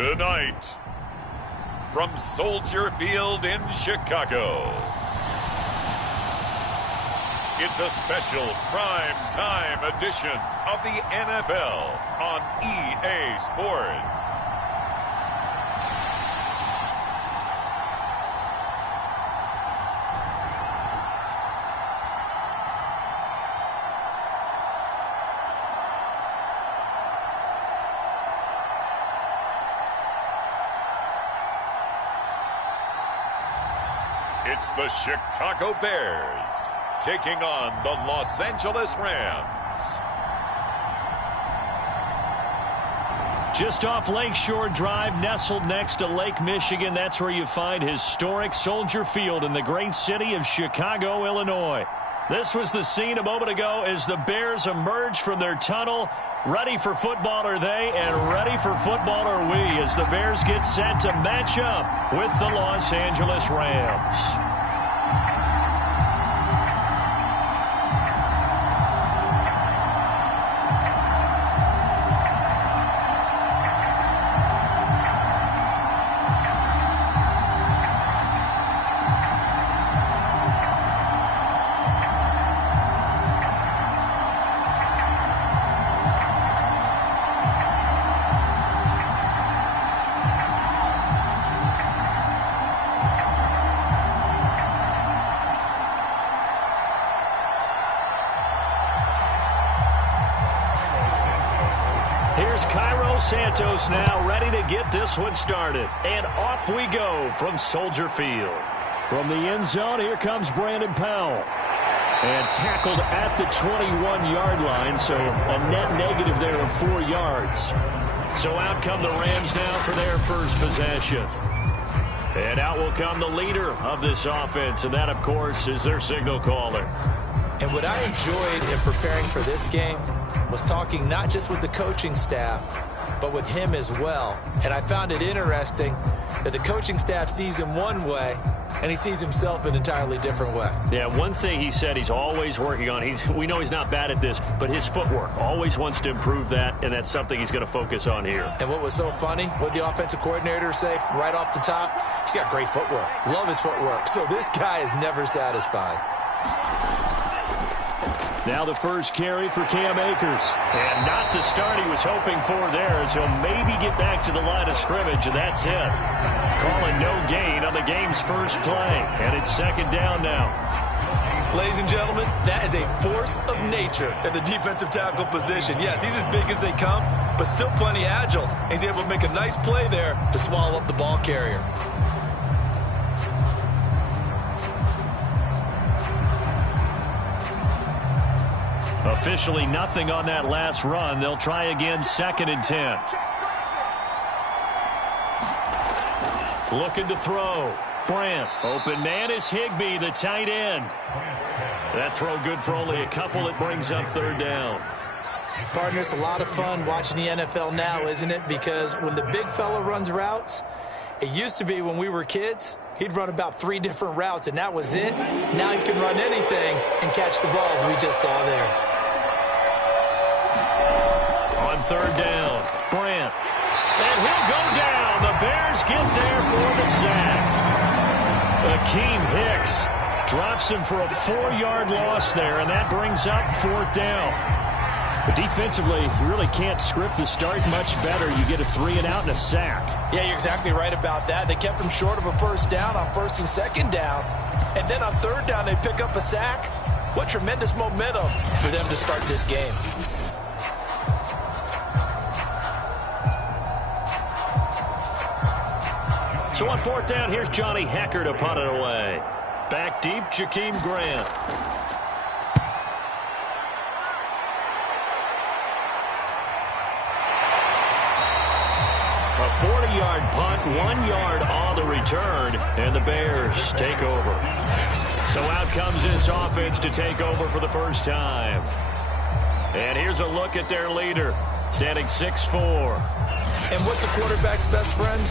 Tonight, from Soldier Field in Chicago, it's a special prime time edition of the NFL on EA Sports. It's the Chicago Bears taking on the Los Angeles Rams. Just off Lakeshore Drive, nestled next to Lake Michigan, that's where you find historic Soldier Field in the great city of Chicago, Illinois. This was the scene a moment ago as the Bears emerged from their tunnel. Ready for football are they, and ready for football are we as the Bears get set to match up with the Los Angeles Rams. Santos now ready to get this one started. And off we go from Soldier Field. From the end zone, here comes Brandon Powell. And tackled at the 21-yard line, so a net negative there of 4 yards. So out come the Rams now for their first possession. And out will come the leader of this offense, and that, of course, is their signal caller. And what I enjoyed in preparing for this game was talking not just with the coaching staff, but with him as well. And I found it interesting that the coaching staff sees him one way, and he sees himself an entirely different way. Yeah, one thing he said he's always working on, we know he's not bad at this, but his footwork, always wants to improve that, and that's something he's going to focus on here. And what was so funny, what did the offensive coordinator say right off the top? He's got great footwork. Love his footwork. So this guy is never satisfied. Now the first carry for Cam Akers. And not the start he was hoping for there, as he'll maybe get back to the line of scrimmage, and that's it. Calling no gain on the game's first play. And it's second down now. Ladies and gentlemen, that is a force of nature at the defensive tackle position. Yes, he's as big as they come, but still plenty agile. He's able to make a nice play there to swallow up the ball carrier. Officially nothing on that last run. They'll try again, 2nd and 10. Looking to throw. Brandt. Open man is Higbee, the tight end. That throw good for only a couple. It brings up 3rd down. Partner, it's a lot of fun watching the NFL now, isn't it? Because when the big fella runs routes, it used to be when we were kids, he'd run about 3 different routes, and that was it. Now he can run anything and catch the balls we just saw there. On 3rd down, Brandt. And he'll go down. The Bears get there for the sack. Akeem Hicks drops him for a 4-yard loss there, and that brings up 4th down. But defensively, you really can't script the start much better. You get a 3-and-out and a sack. Yeah, you're exactly right about that. They kept him short of a 1st down on 1st and 2nd down. And then on 3rd down, they pick up a sack. What tremendous momentum for them to start this game. So on 4th down, here's Johnny Hecker to punt it away. Back deep, Jakeem Grant. A 40-yard punt, 1 yard on the return, and the Bears take over. So out comes this offense to take over for the first time. And here's a look at their leader, standing 6'4". And what's a quarterback's best friend?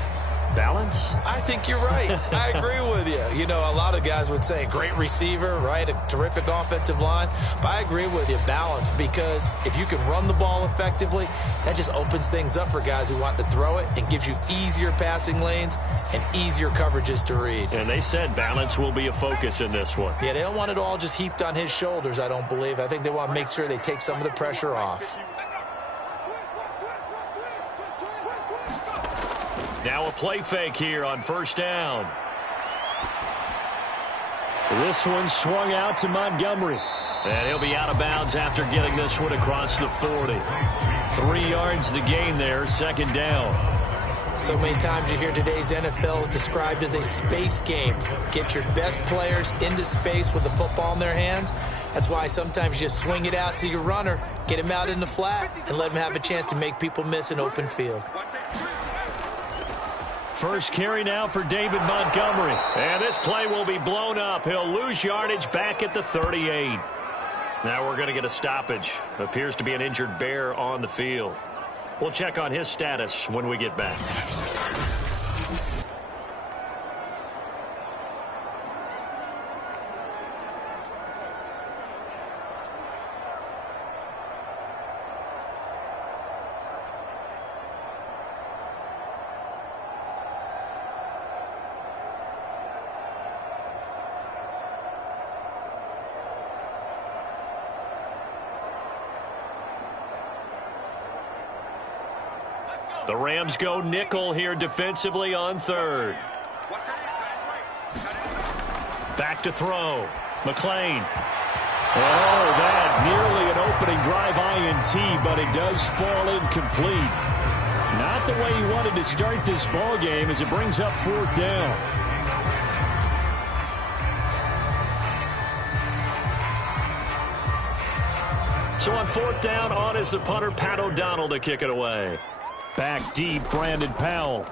Balance? I think you're right. I agree with you. You know, a lot of guys would say great receiver, right? A terrific offensive line. But I agree with you, balance, because if you can run the ball effectively, that just opens things up for guys who want to throw it and gives you easier passing lanes and easier coverages to read. And they said balance will be a focus in this one. Yeah, they don't want it all just heaped on his shoulders, I don't believe. I think they want to make sure they take some of the pressure off. Now a play fake here on first down. This one swung out to Montgomery. And he'll be out of bounds after getting this one across the 40. 3 yards the gain there, second down. So many times you hear today's NFL described as a space game. Get your best players into space with the football in their hands. That's why sometimes you swing it out to your runner, get him out in the flat, and let him have a chance to make people miss an open field. First carry now for David Montgomery. And this play will be blown up. He'll lose yardage back at the 38. Now we're going to get a stoppage. Appears to be an injured Bear on the field. We'll check on his status when we get back. The Rams go nickel here defensively on third. Back to throw. McClain. Oh, that nearly an opening drive INT, but it does fall incomplete. Not the way he wanted to start this ball game as it brings up fourth down. So on fourth down, on is the punter, Pat O'Donnell, to kick it away. Back deep, Brandon Powell.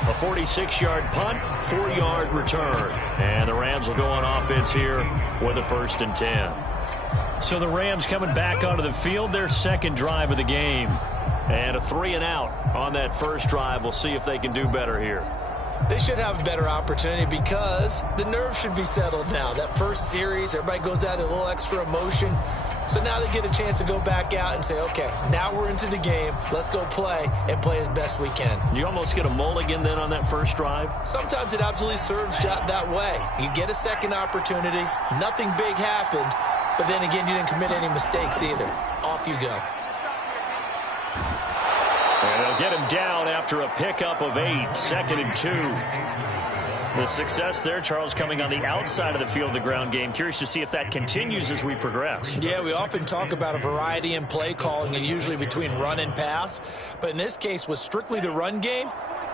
A 46-yard punt, 4-yard return. And the Rams will go on offense here with a 1st and 10. So the Rams coming back onto the field, their second drive of the game. And a 3-and-out on that first drive. We'll see if they can do better here. They should have a better opportunity because the nerves should be settled now. That first series, everybody goes out a little extra emotion. So now they get a chance to go back out and say, okay, now we're into the game. Let's go play and play as best we can. You almost get a mulligan then on that first drive? Sometimes it absolutely serves that way. You get a second opportunity. Nothing big happened. But then again, you didn't commit any mistakes either. Off you go. And they'll get him down after a pickup of 8, 2nd and 2. The success there, Charles, coming on the outside of the field, the ground game. Curious to see if that continues as we progress. Yeah, we often talk about a variety in play calling and usually between run and pass. But in this case, with strictly the run game,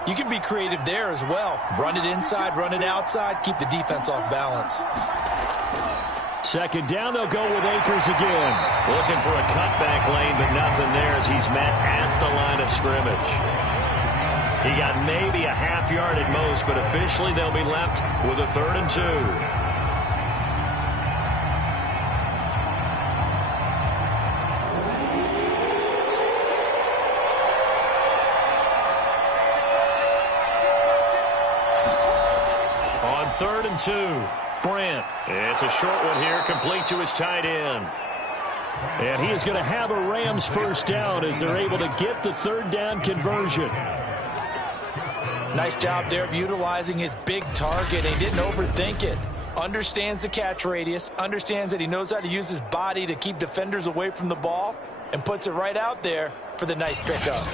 you can be creative there as well. Run it inside, run it outside, keep the defense off balance. Second down, they'll go with Akers again. Looking for a cutback lane, but nothing there as he's met at the line of scrimmage. He got maybe a half yard at most, but officially they'll be left with a 3rd and 2. On 3rd and 2. Brandt. It's a short one here, complete to his tight end. And he is going to have a Rams first down as they're able to get the 3rd down conversion. Nice job there of utilizing his big target. He didn't overthink it. Understands the catch radius, understands that he knows how to use his body to keep defenders away from the ball, and puts it right out there for the nice pickup.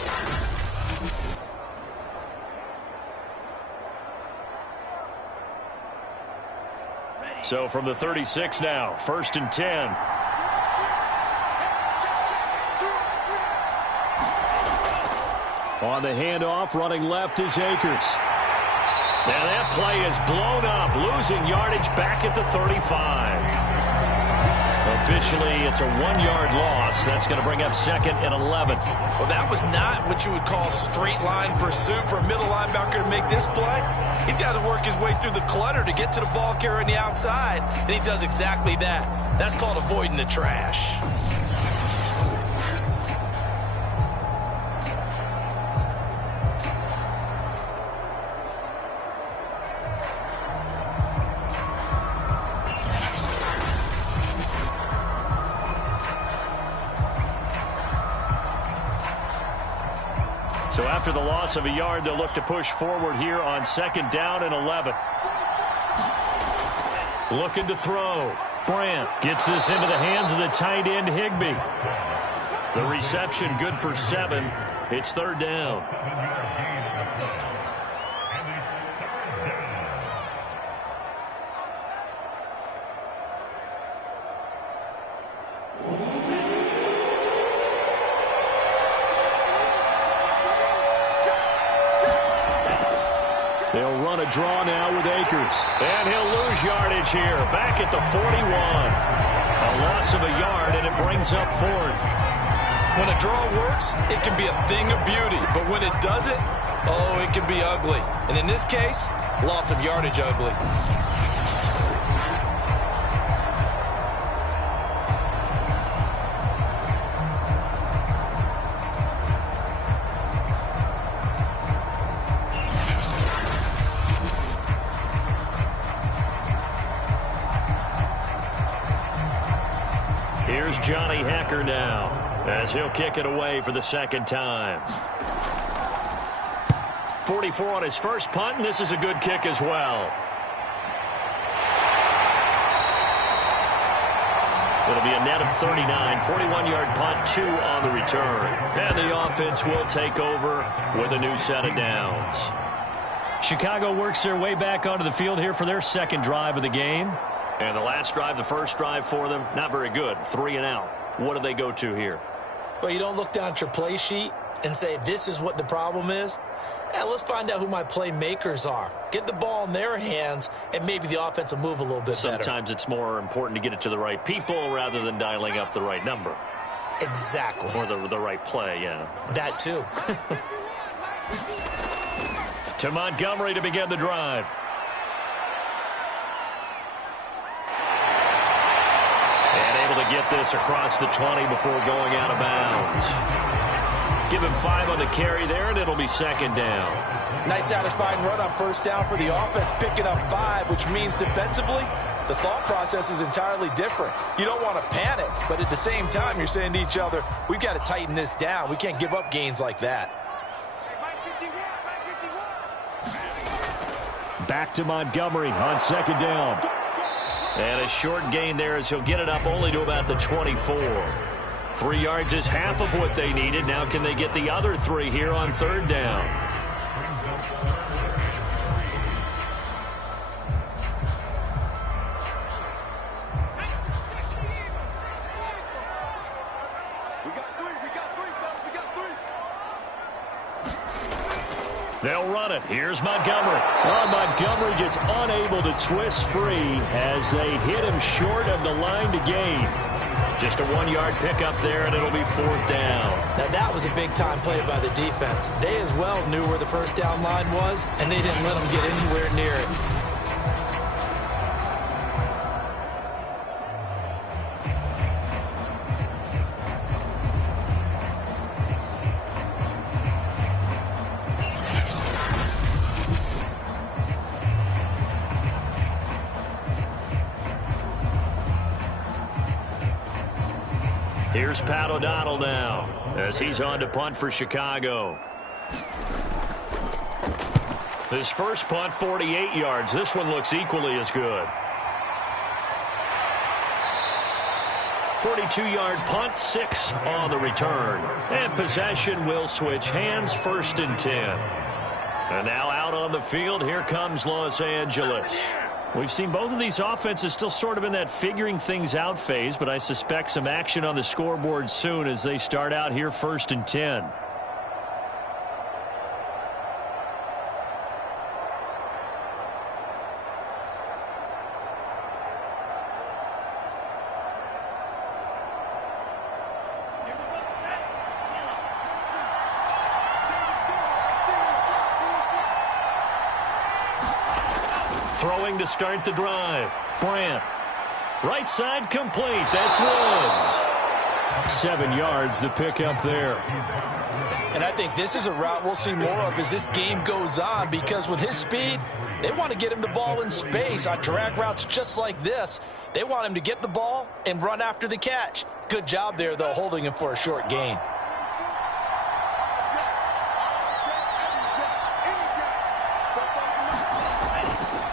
So from the 36 now, 1st and 10. On the handoff, running left is Akers. Now that play is blown up, losing yardage back at the 35. Officially, it's a 1-yard loss. That's going to bring up 2nd and 11. Well, that was not what you would call straight line pursuit for a middle linebacker to make this play. He's got to work his way through the clutter to get to the ball carrier on the outside, and he does exactly that. That's called avoiding the trash. So after the loss of a yard, they'll look to push forward here on 2nd down and 11. Looking to throw. Brandt gets this into the hands of the tight end, Higbee. The reception good for 7. It's 3rd down. They'll run a draw now with Akers. And he'll lose yardage here. Back at the 41. A loss of a yard, and it brings up 4th. When a draw works, it can be a thing of beauty. But when it doesn't, oh, it can be ugly. And in this case, loss of yardage ugly. Here's Johnny Hecker now, as he'll kick it away for the 2nd time. 44 on his first punt, and this is a good kick as well. It'll be a net of 39, 41-yard punt, 2 on the return. And the offense will take over with a new set of downs. Chicago works their way back onto the field here for their 2nd drive of the game. And the last drive, the first drive for them, not very good. 3 and out. What do they go to here? Well, you don't look down at your play sheet and say, this is what the problem is. Let's find out who my playmakers are. Get the ball in their hands, and maybe the offense will move a little bit better. Sometimes it's more important to get it to the right people rather than dialing up the right number. Exactly. Or the right play, yeah. That too. To Montgomery to begin the drive. To get this across the 20 before going out of bounds. Give him 5 on the carry there, and it'll be 2nd down. Nice satisfying run on 1st down for the offense, picking up 5, which means defensively, the thought process is entirely different. You don't want to panic, but at the same time, you're saying to each other, we've got to tighten this down. We can't give up gains like that. Back to Montgomery on 2nd down. And a short gain there as he'll get it up only to about the 24. 3 yards is half of what they needed. Now can they get the other 3 here on 3rd down? They'll run it. Here's Montgomery. Well, Montgomery just unable to twist free as they hit him short of the line to gain. Just a 1-yard pickup there, and it'll be 4th down. Now, that was a big-time play by the defense. They as well knew where the 1st down line was, and they didn't let them get anywhere near it. Here's Pat O'Donnell now as he's on to punt for Chicago. His first punt, 48 yards. This one looks equally as good. 42-yard punt, 6 on the return. And possession will switch hands, 1st and 10. And now out on the field, here comes Los Angeles. We've seen both of these offenses still sort of in that figuring things out phase, but I suspect some action on the scoreboard soon as they start out here 1st and 10. Throwing to start the drive. Brandt. Right side complete. That's Woods. 7 yards the pickup there. And I think this is a route we'll see more of as this game goes on, because with his speed, they want to get him the ball in space on drag routes just like this. They want him to get the ball and run after the catch. Good job there, though, holding him for a short gain.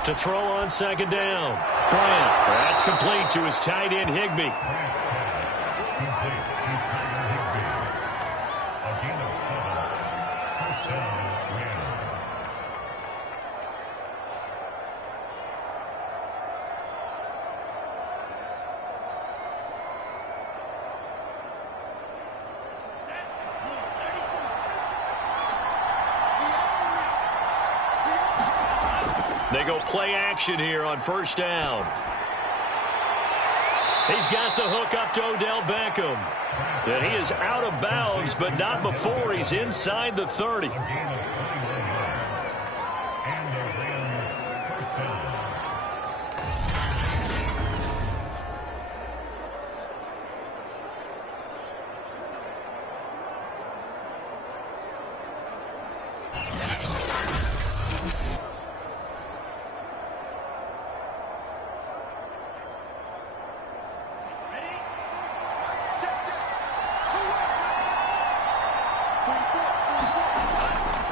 To throw on second down. Bryant. That's complete to his tight end, Higbee. They go play action here on first down. He's got the hook up to Odell Beckham. And he is out of bounds, but not before he's inside the 30.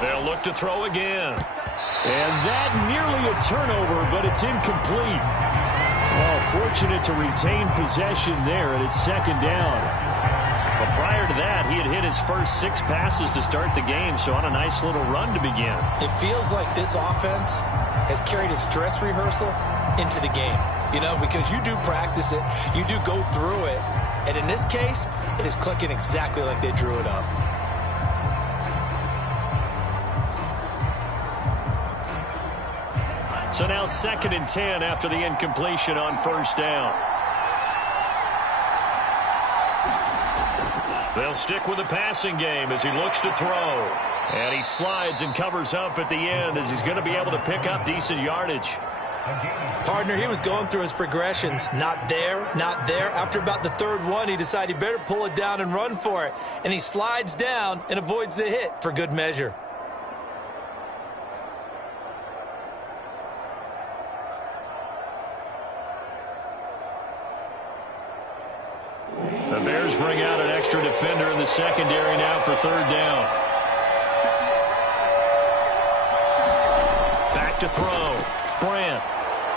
They'll look to throw again. And that nearly a turnover, but it's incomplete. Well, fortunate to retain possession there, and it's second down. But prior to that, he had hit his first 6 passes to start the game, so on a nice little run to begin. It feels like this offense has carried its dress rehearsal into the game. You know, because you do practice it, you do go through it, and in this case, it is clicking exactly like they drew it up. So now 2nd and 10 after the incompletion on first down. They'll stick with the passing game as he looks to throw. And he slides and covers up at the end as he's going to be able to pick up decent yardage. Partner, he was going through his progressions. Not there, not there. After about the 3rd one, he decided he better pull it down and run for it. And he slides down and avoids the hit for good measure. The Bears bring out an extra defender in the secondary now for 3rd down. Back to throw. Bryant.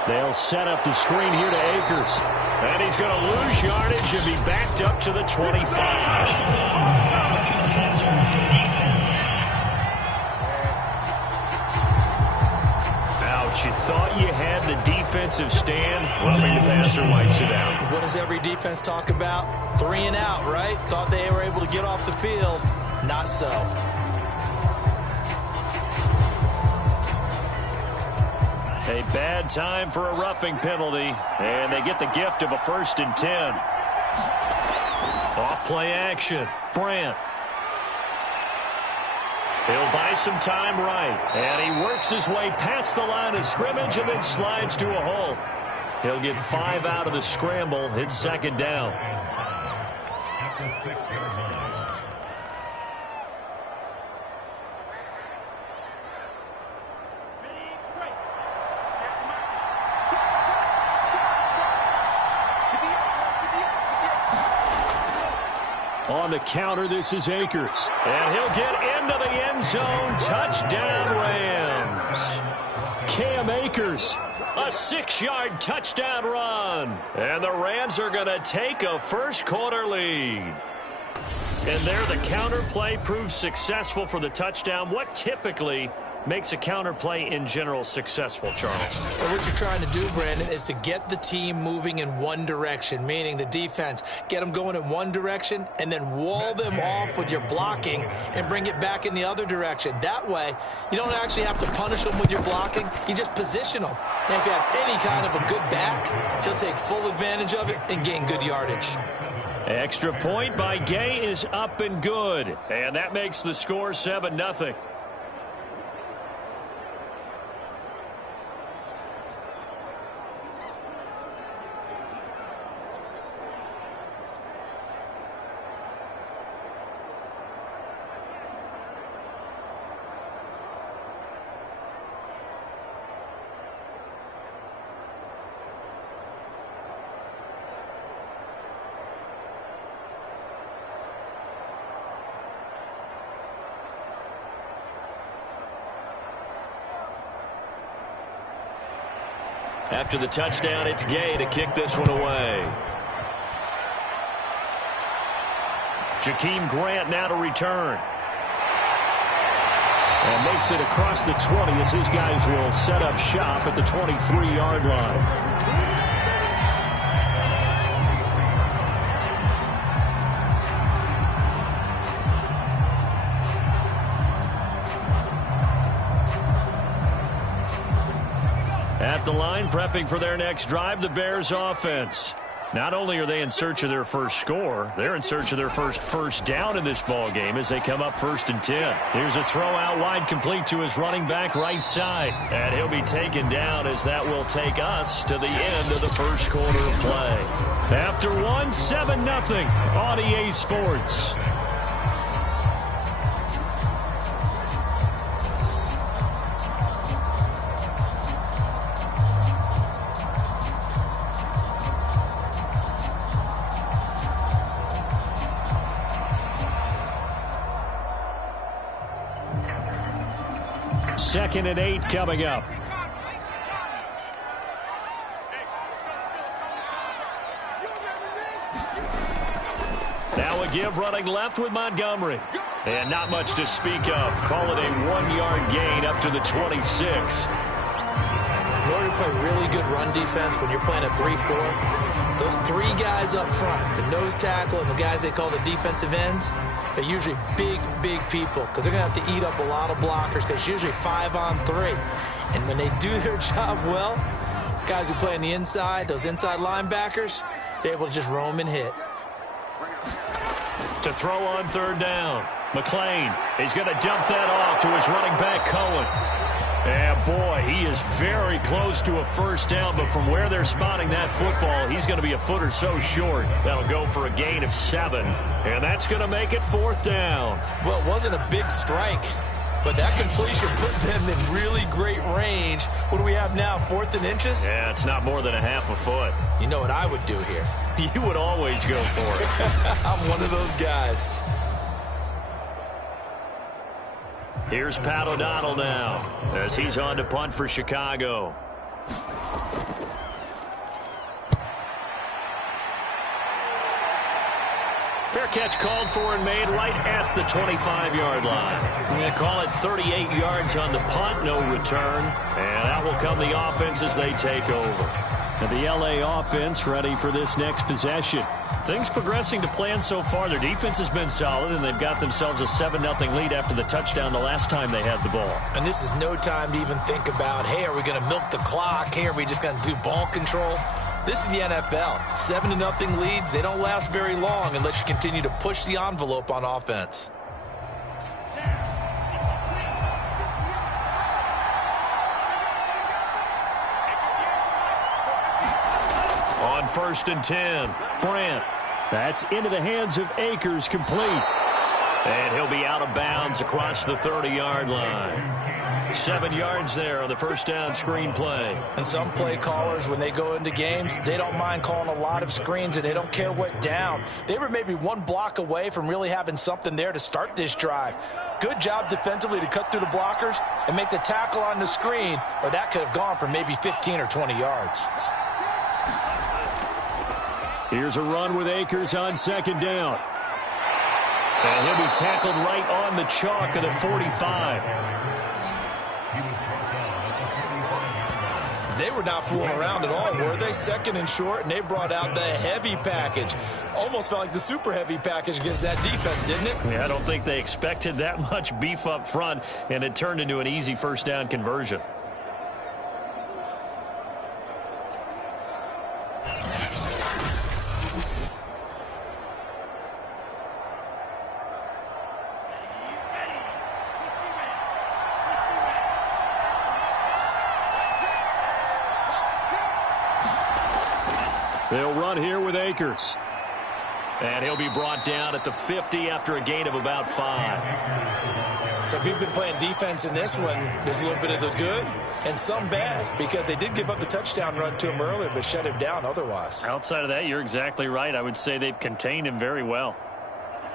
They'll set up the screen here to Akers. And he's going to lose yardage and be backed up to the 25. You thought you had the defensive stand. Roughing the passer wipes it out. What does every defense talk about? 3 and out, right? Thought they were able to get off the field. Not so. A bad time for a roughing penalty. And they get the gift of a 1st and 10. Off play action. Bryant. He'll buy some time right. And he works his way past the line of scrimmage and then slides to a hole. He'll get 5 out of the scramble. It's 2nd down. On the counter, this is Akers. And he'll get into the end zone. Touchdown, Rams. Cam Akers, a 6-yard touchdown run. And the Rams are going to take a first-quarter lead. And there, the counter play proves successful for the touchdown. What typically makes a counter play in general successful, Charles? And what you're trying to do, Brandon, is to get the team moving in one direction, meaning the defense. Get them going in one direction and then wall them off with your blocking and bring it back in the other direction. That way, you don't actually have to punish them with your blocking. You just position them. And if you have any kind of a good back, he'll take full advantage of it and gain good yardage. Extra point by Gay is up and good. And that makes the score 7-0. After the touchdown, it's Gay to kick this one away. Jakeem Grant now to return. And makes it across the 20 as his guys will set up shop at the 23-yard line. At the line, prepping for their next drive, the Bears offense. Not only are they in search of their first score, they're in search of their first down in this ball game as they come up 1st and 10. Here's a throw out wide, complete to his running back right side. And he'll be taken down as that will take us to the end of the first quarter of play. After 7-0 on EA Sports. Second and 8 coming up. Now a give running left with Montgomery. And not much to speak of. Call it a 1-yard gain up to the 26. In order to play really good run defense when you're playing a 3-4, those 3 guys up front, the nose tackle and the guys they call the defensive ends, they're usually big people because they're going to have to eat up a lot of blockers because it's usually 5-on-3. And when they do their job well, guys who play on the inside, those inside linebackers, they're able to just roam and hit. To throw on 3rd down, McLean is going to dump that off to his running back, Cohen. And boy, he is very close to a first down, but from where they're spotting that football, he's going to be a foot or so short. That'll go for a gain of 7, and that's going to make it 4th down. Well, it wasn't a big strike, but that completion put them in really great range. What do we have now, 4th and inches? Yeah, it's not more than a half a foot. You know what I would do here? You would always go for it. I'm one of those guys. Here's Pat O'Donnell now as he's on to punt for Chicago. Fair catch called for and made right at the 25-yard line. We're going to call it 38 yards on the punt, no return. And that will come the offense as they take over. And the LA offense ready for this next possession. Things progressing to plan so far. Their defense has been solid, and they've got themselves a 7-0 lead after the touchdown the last time they had the ball. And this is no time to even think about, hey, are we going to milk the clock? Hey, are we just going to do ball control? This is the NFL. 7-0 leads, they don't last very long unless you continue to push the envelope on offense. On 1st and 10, Brant. That's into the hands of Akers, complete. And he'll be out of bounds across the 30-yard line. 7 yards there on the first down screen play. And some play callers, when they go into games, they don't mind calling a lot of screens, and they don't care what down. They were maybe 1 block away from really having something there to start this drive. Good job defensively to cut through the blockers and make the tackle on the screen, or that could have gone for maybe 15 or 20 yards. Here's a run with Akers on 2nd down. And he'll be tackled right on the chalk of the 45. They were not fooling around at all, were they? 2nd and short, and they brought out the heavy package. Almost felt like the super heavy package against that defense, didn't it? Yeah, I don't think they expected that much beef up front, and it turned into an easy first down conversion. They'll run here with Akers. And he'll be brought down at the 50 after a gain of about 5. So if you've been playing defense in this one, there's a little bit of the good and some bad, because they did give up the touchdown run to him earlier but shut him down otherwise. Outside of that, you're exactly right. I would say they've contained him very well.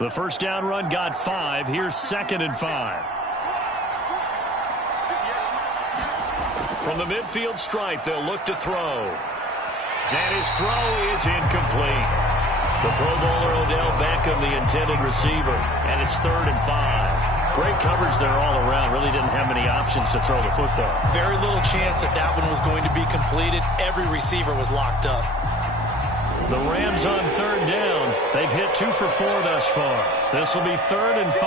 The first down run got 5. Here's 2nd and 5. From the midfield stripe, they'll look to throw. And his throw is incomplete. The Pro Bowler Odell Beckham, the intended receiver, and it's 3rd and 5. Great coverage there all around. Really didn't have many options to throw the football. Very little chance that that one was going to be completed. Every receiver was locked up. The Rams on 3rd down. They've hit 2 for 4 thus far. This will be 3rd and 5.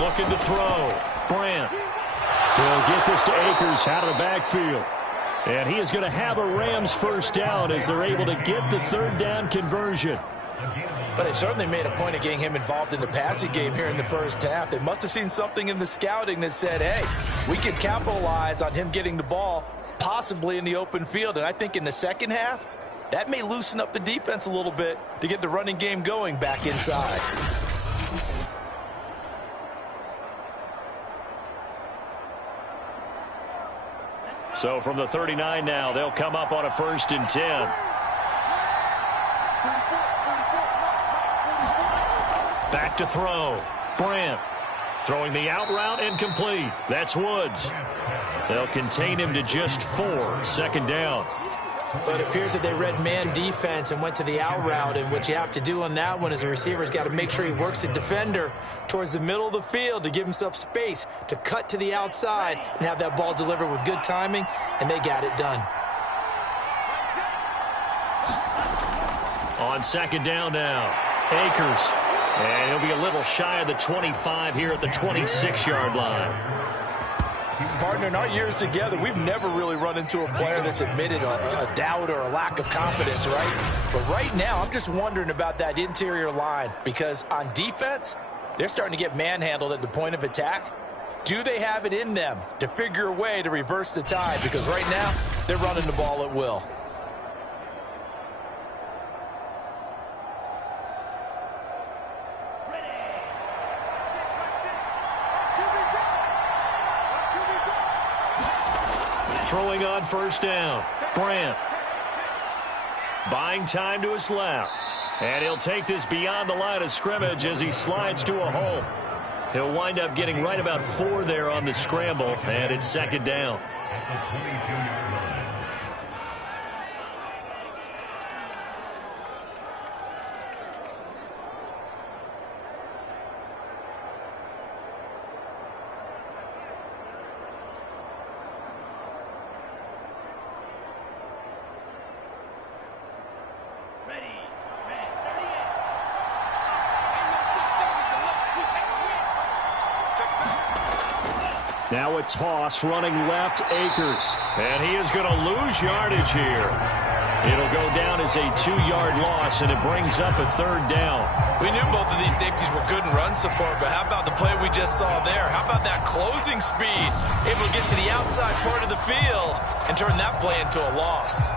Looking to throw. Brandt. He'll get this to Akers out of the backfield. And he is going to have a Rams first down as they're able to get the 3rd down conversion. But they certainly made a point of getting him involved in the passing game here in the first half. They must have seen something in the scouting that said, hey, we can capitalize on him getting the ball possibly in the open field. And I think in the second half, that may loosen up the defense a little bit to get the running game going back inside. So from the 39 now, they'll come up on a 1st and 10. Back to throw. Brandt throwing the out route incomplete. That's Woods. They'll contain him to just 4. 2nd down. But it appears that they read man defense and went to the out route. And what you have to do on that one is a receiver's got to make sure he works the defender towards the middle of the field to give himself space to cut to the outside and have that ball delivered with good timing. And they got it done. On 2nd down now, Akers. And he'll be a little shy of the 25 here at the 26-yard line. Partner, in our years together, we've never really run into a player that's admitted a doubt or a lack of confidence, right? But right now, I'm just wondering about that interior line because on defense, they're starting to get manhandled at the point of attack. Do they have it in them to figure a way to reverse the tide? Because right now, they're running the ball at will. Throwing on 1st down. Brandt. Buying time to his left. And he'll take this beyond the line of scrimmage as he slides to a hole. He'll wind up getting right about 4 there on the scramble, and it's 2nd down. Now a toss running left, Akers. And he is going to lose yardage here. It'll go down as a 2-yard loss, and it brings up a 3rd down. We knew both of these safeties were good in run support, but how about the play we just saw there? How about that closing speed? Able to get to the outside part of the field and turn that play into a loss.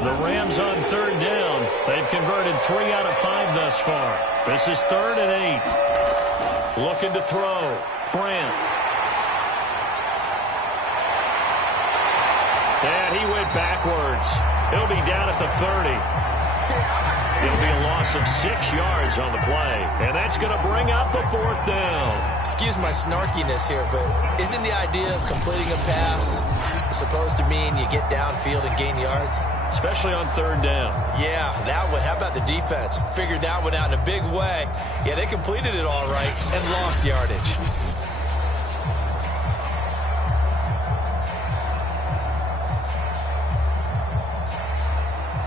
The Rams on 3rd down. They've converted 3 out of 5 thus far. This is 3rd and 8. Looking to throw. Brandt. And he went backwards. He'll be down at the 30. It'll be a loss of 6 yards on the play. And that's going to bring up a 4th down. Excuse my snarkiness here, but isn't the idea of completing a pass supposed to mean you get downfield and gain yards? Especially on 3rd down. Yeah, that one. How about the defense? Figured that one out in a big way. Yeah, they completed it all right and lost yardage.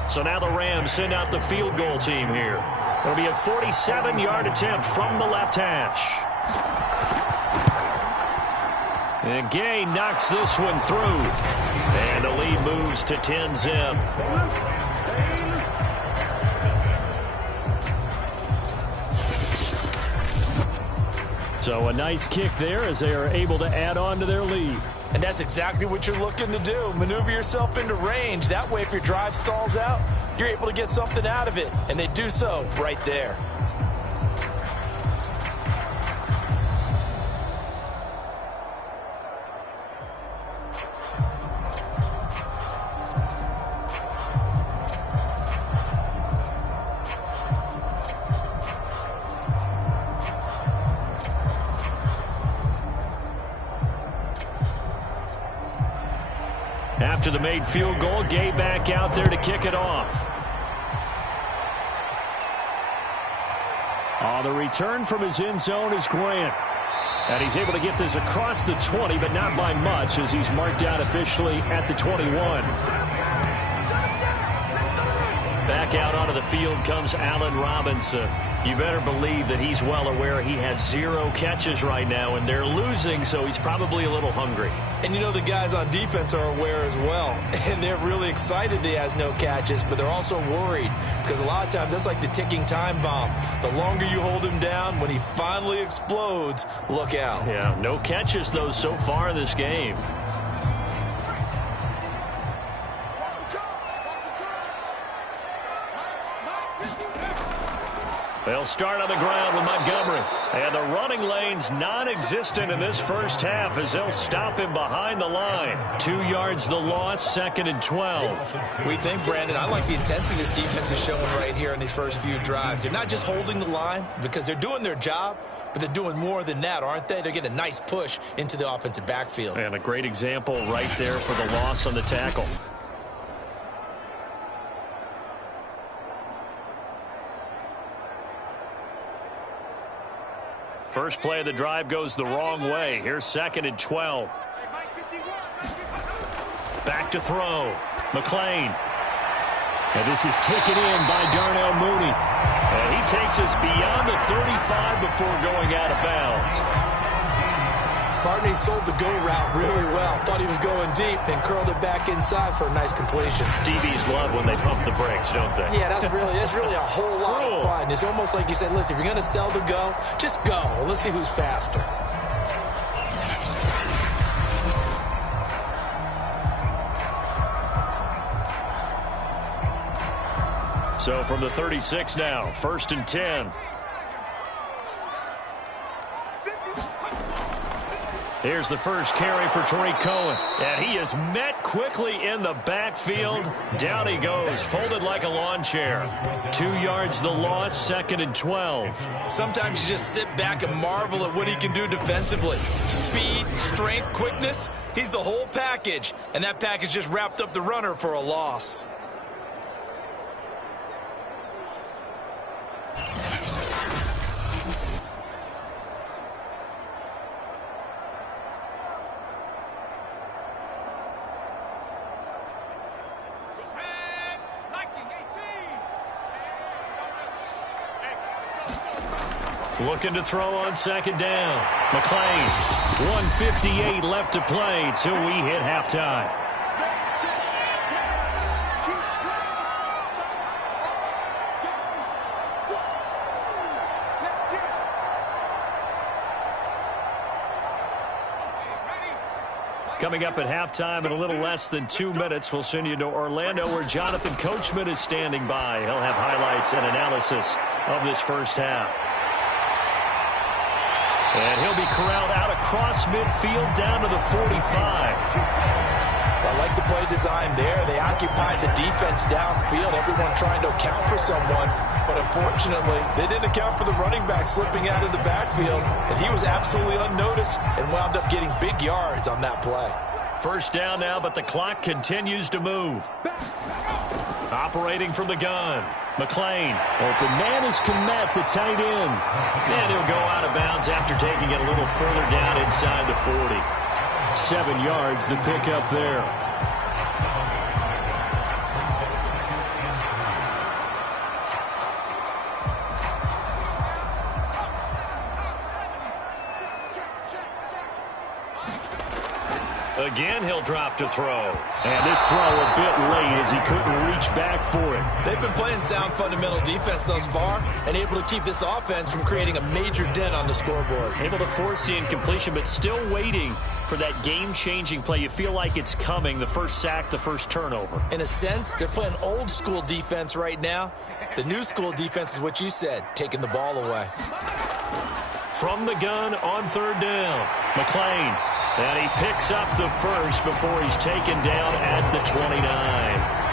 So now the Rams send out the field goal team here. It'll be a 47-yard attempt from the left hash. And Gay knocks this one through. And the lead moves to 10-zip. So a nice kick there as they are able to add on to their lead. And that's exactly what you're looking to do. Maneuver yourself into range. That way, if your drive stalls out, you're able to get something out of it. And they do so right there. After the made field goal, Gay back out there to kick it off. On the return from his end zone is Grant. And he's able to get this across the 20, but not by much as he's marked down officially at the 21. Back out onto the field comes Allen Robinson. You better believe that he's well aware he has 0 catches right now, and they're losing, so he's probably a little hungry. And you know the guys on defense are aware as well, and they're really excited that he has no catches, but they're also worried because a lot of times that's like the ticking time bomb. The longer you hold him down, when he finally explodes, look out. Yeah, no catches, though, so far in this game. They'll start on the ground with Montgomery. And the running lane's non-existent in this first half as they'll stop him behind the line. 2 yards the loss, 2nd and 12. We think, Brandon, I like the intensity this defense is showing right here in these first few drives. They're not just holding the line because they're doing their job, but they're doing more than that, aren't they? They're getting a nice push into the offensive backfield. And a great example right there for the loss on the tackle. First play of the drive goes the wrong way. Here's 2nd and 12. Back to throw. McClain. And this is taken in by Darnell Mooney. And he takes us beyond the 35 before going out of bounds. Partner, he sold the go route really well. Thought he was going deep, then curled it back inside for a nice completion. DBs love when they pump the brakes, don't they? Yeah, that's really a whole lot of fun. It's almost like you said, listen, if you're going to sell the go, just go. Let's see who's faster. So from the 36 now, 1st and 10. Here's the first carry for Tariq Cohen. And he is met quickly in the backfield. Down he goes, folded like a lawn chair. 2 yards the loss, 2nd and 12. Sometimes you just sit back and marvel at what he can do defensively. Speed, strength, quickness. He's the whole package. And that package just wrapped up the runner for a loss. Looking to throw on 2nd down. McClain, 1:58 left to play till we hit halftime. Coming up at halftime in a little less than 2 minutes, we'll send you to Orlando where Jonathan Coachman is standing by. He'll have highlights and analysis of this first half. And he'll be corralled out across midfield down to the 45. I like the play design there. They occupied the defense downfield, everyone trying to account for someone. But unfortunately, they didn't account for the running back slipping out of the backfield. And he was absolutely unnoticed and wound up getting big yards on that play. First down now, but the clock continues to move. Operating from the gun. McClain. Open man is Komet, the tight end. And he'll go out of bounds after taking it a little further down inside the 40. 7 yards the pickup there. Again, he'll drop to throw. And this throw a bit late as he couldn't reach back for it. They've been playing sound fundamental defense thus far and able to keep this offense from creating a major dent on the scoreboard. Able to force the incompletion, but still waiting for that game-changing play. You feel like it's coming, the first sack, the first turnover. In a sense, they're playing old-school defense right now. The new-school defense is what you said, taking the ball away. From the gun on 3rd down, McClain. And he picks up the first before he's taken down at the 29.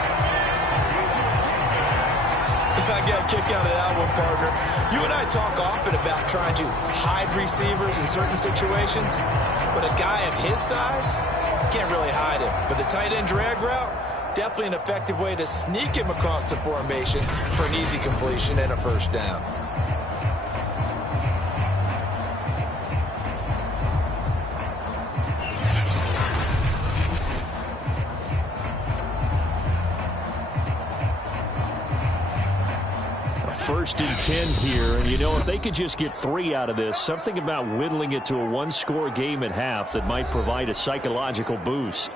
I got a kick out of that one, partner. You and I talk often about trying to hide receivers in certain situations, but a guy of his size, can't really hide him. But the tight end drag route, definitely an effective way to sneak him across the formation for an easy completion and a first down. First and 10 here, and you know, if they could just get 3 out of this, something about whittling it to a one-score game at half that might provide a psychological boost.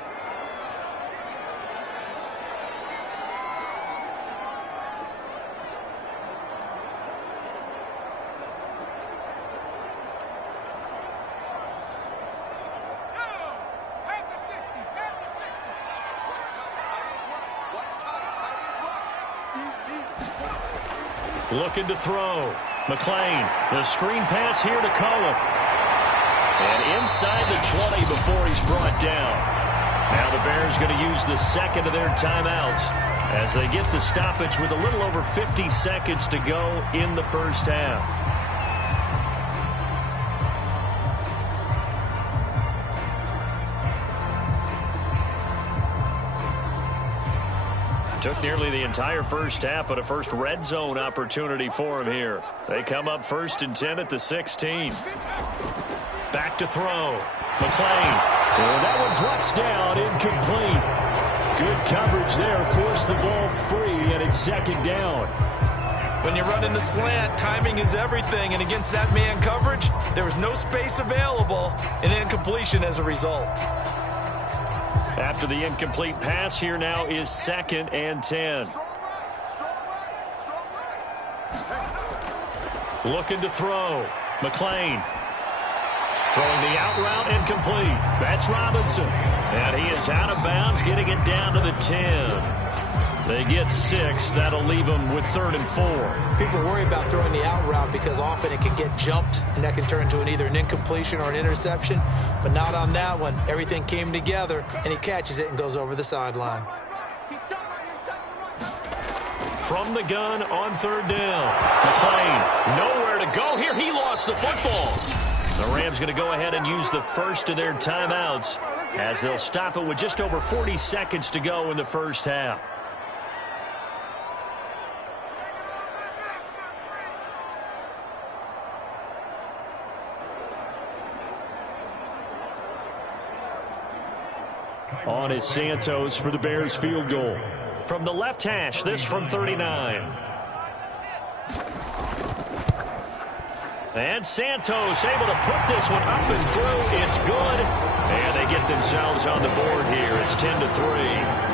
Looking to throw. McClain, the screen pass here to Cohen. And inside the 20 before he's brought down. Now the Bears going to use the second of their timeouts as they get the stoppage with a little over 50 seconds to go in the first half. Took nearly the entire first half, but a first red zone opportunity for him here. They come up first and 10 at the 16. Back to throw. McClain. And that one drops down, incomplete. Good coverage there, forced the ball free, and it's second down. When you run in the slant, timing is everything, and against that man coverage, there was no space available, and incompletion as a result. After the incomplete pass, here now is second and 10. Looking to throw. McClain. Throwing the out route, incomplete. That's Robinson. And he is out of bounds, getting it down to the 10. They get 6. That'll leave them with 3rd and 4. People worry about throwing the out route because often it can get jumped, and that can turn into either an incompletion or an interception. But not on that one. Everything came together, and he catches it and goes over the sideline. From the gun on 3rd down. McClain, nowhere to go here. He lost the football. The Rams going to go ahead and use the first of their timeouts as they'll stop it with just over 40 seconds to go in the first half. On is Santos for the Bears field goal. From the left hash, this from 39. And Santos able to put this one up and through. It's good. And they get themselves on the board here. It's 10-3.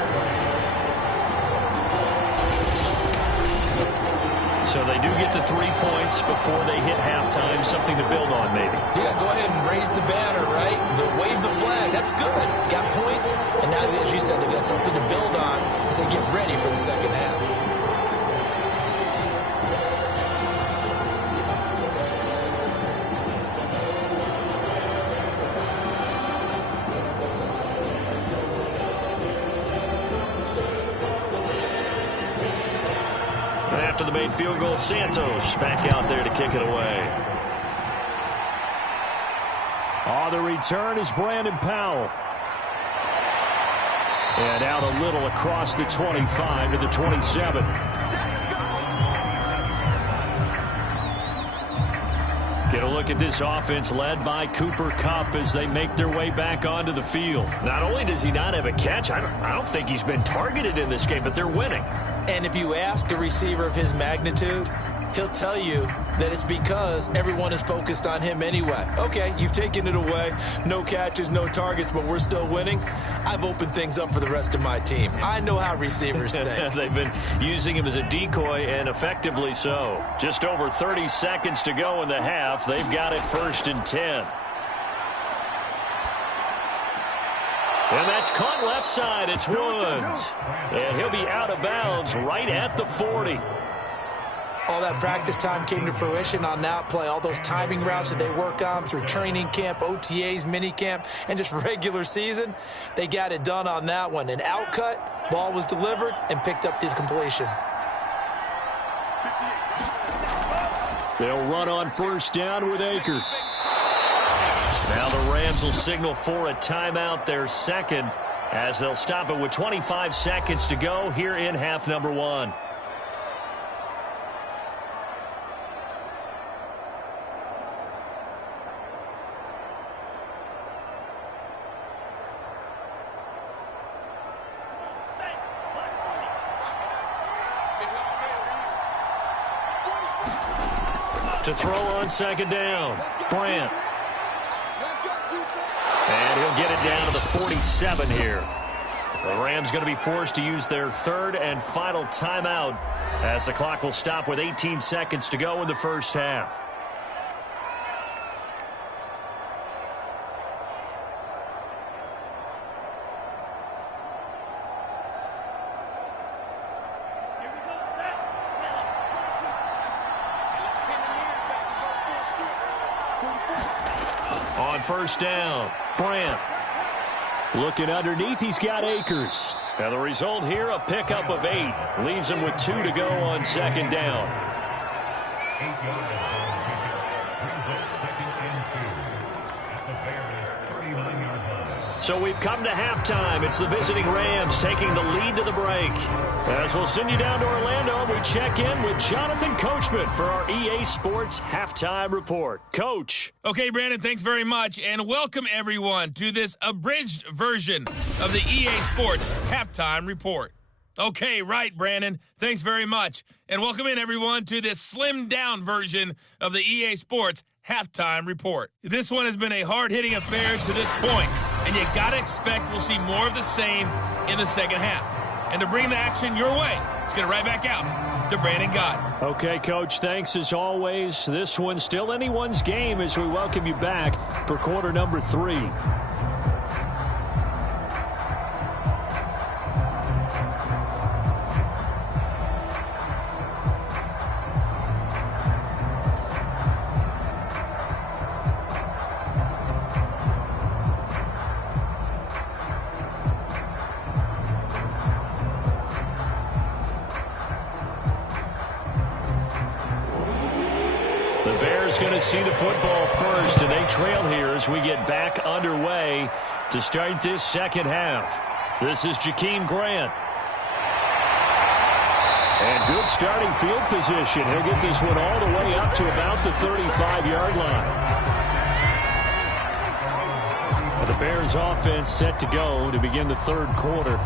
So they do get the 3 points before they hit halftime. Something to build on, maybe. Yeah, go ahead and raise the banner, right? Wave the flag. That's good. Got points. And now, as you said, they've got something to build on as they get ready for the second half. After the made field goal, Santos back out there to kick it away. On the return is Brandon Powell. And out a little across the 25 to the 27. Get a look at this offense led by Cooper Kupp as they make their way back onto the field. Not only does he not have a catch, I don't think he's been targeted in this game, but they're winning. And if you ask a receiver of his magnitude, he'll tell you that it's because everyone is focused on him anyway. Okay, you've taken it away. No catches, no targets, but we're still winning. I've opened things up for the rest of my team. I know how receivers think. They've been using him as a decoy, and effectively so. Just over 30 seconds to go in the half. They've got it 1st and 10. And that's caught left side. It's Woods. And he'll be out of bounds right at the 40. All that practice time came to fruition on that play. All those timing routes that they work on through training camp, OTAs, minicamp, and just regular season, they got it done on that one. An outcut, ball was delivered, and picked up the completion. They'll run on 1st down with Akers. Now the Rams will signal for a timeout, their second, as they'll stop it with 25 seconds to go here in half number 1. To throw on second down, Brandt. And he'll get it down to the 47 here. The Rams going to be forced to use their third and final timeout as the clock will stop with 18 seconds to go in the first half. On first down, Brandt. Looking underneath, he's got Akers. And the result here, a pickup of 8. Leaves him with 2 to go on second down. So we've come to halftime. It's the visiting Rams taking the lead to the break. As we'll send you down to Orlando, we check in with Jonathan Coachman for our EA Sports Halftime Report. Coach. Okay, Brandon, thanks very much, and welcome everyone to this abridged version of the EA Sports Halftime Report. Okay, right, Brandon, thanks very much, and welcome in everyone to this slimmed-down version of the EA Sports Halftime Report. This one has been a hard-hitting affair to this point, and you got to expect we'll see more of the same in the second half. And to bring the action your way, let's get it right back out to Brandon Gott. Okay, Coach, thanks as always. This one's still anyone's game as we welcome you back for quarter number 3. Going to see the football first, and they trail here as we get back underway to start this second half. This is Jakeem Grant. And good starting field position. He'll get this one all the way up to about the 35-yard line. And the Bears offense set to go to begin the third quarter.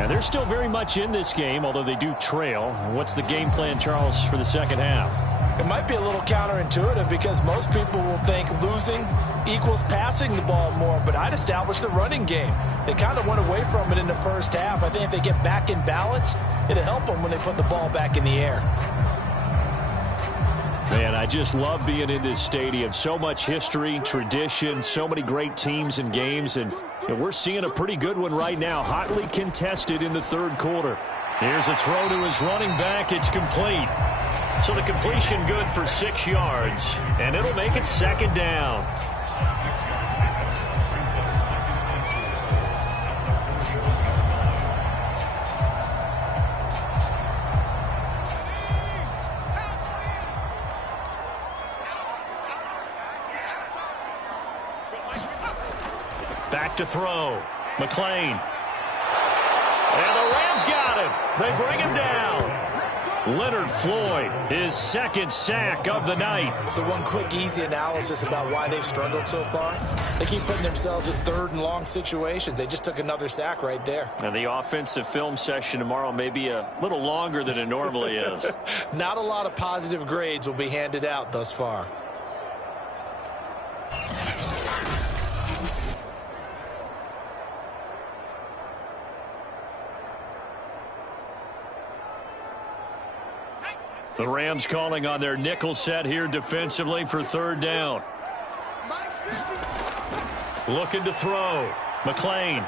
And they're still very much in this game, although they do trail. What's the game plan, Charles, for the second half? It might be a little counterintuitive because most people will think losing equals passing the ball more, but I'd establish the running game. They kind of went away from it in the first half. I think if they get back in balance, it'll help them when they put the ball back in the air. Man, I just love being in this stadium. So much history, tradition, so many great teams and games, and we're seeing a pretty good one right now, hotly contested in the third quarter. Here's a throw to his running back. It's complete. So the completion good for 6 yards, and it'll make it second down. Back to throw. McLean. And the Rams got him. They bring him down. Leonard Floyd, his second sack of the night. So one quick, easy analysis about why they've struggled so far. They keep putting themselves in third and long situations. They just took another sack right there. And the offensive film session tomorrow may be a little longer than it normally is. Not a lot of positive grades will be handed out thus far. The Rams calling on their nickel set here defensively for third down. Looking to throw. McLean.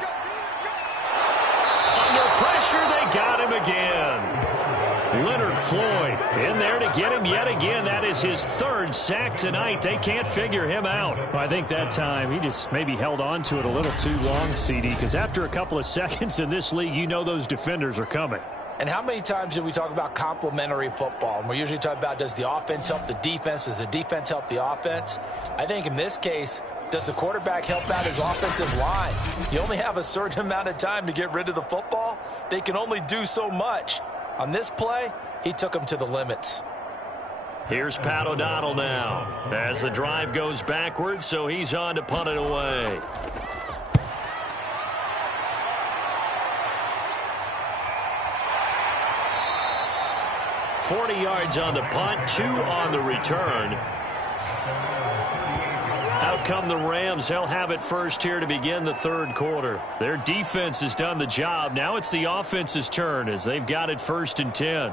Under pressure, they got him again. Leonard Floyd in there to get him yet again. That is his third sack tonight. They can't figure him out. I think that time he just maybe held on to it a little too long, CD, because after a couple of seconds in this league, you know those defenders are coming. And how many times do we talk about complementary football? And we're usually talking about, does the offense help the defense? Does the defense help the offense? I think in this case, Does the quarterback help out his offensive line? You only have a certain amount of time to get rid of the football. They can only do so much. On this play, he took them to the limits. Here's Pat O'Donnell now as the drive goes backwards, so he's on to punt it away. $40 yards on the punt, 2 on the return. Out come the Rams. They'll have it first here to begin the third quarter. Their defense has done the job. Now it's the offense's turn as they've got it 1st and 10.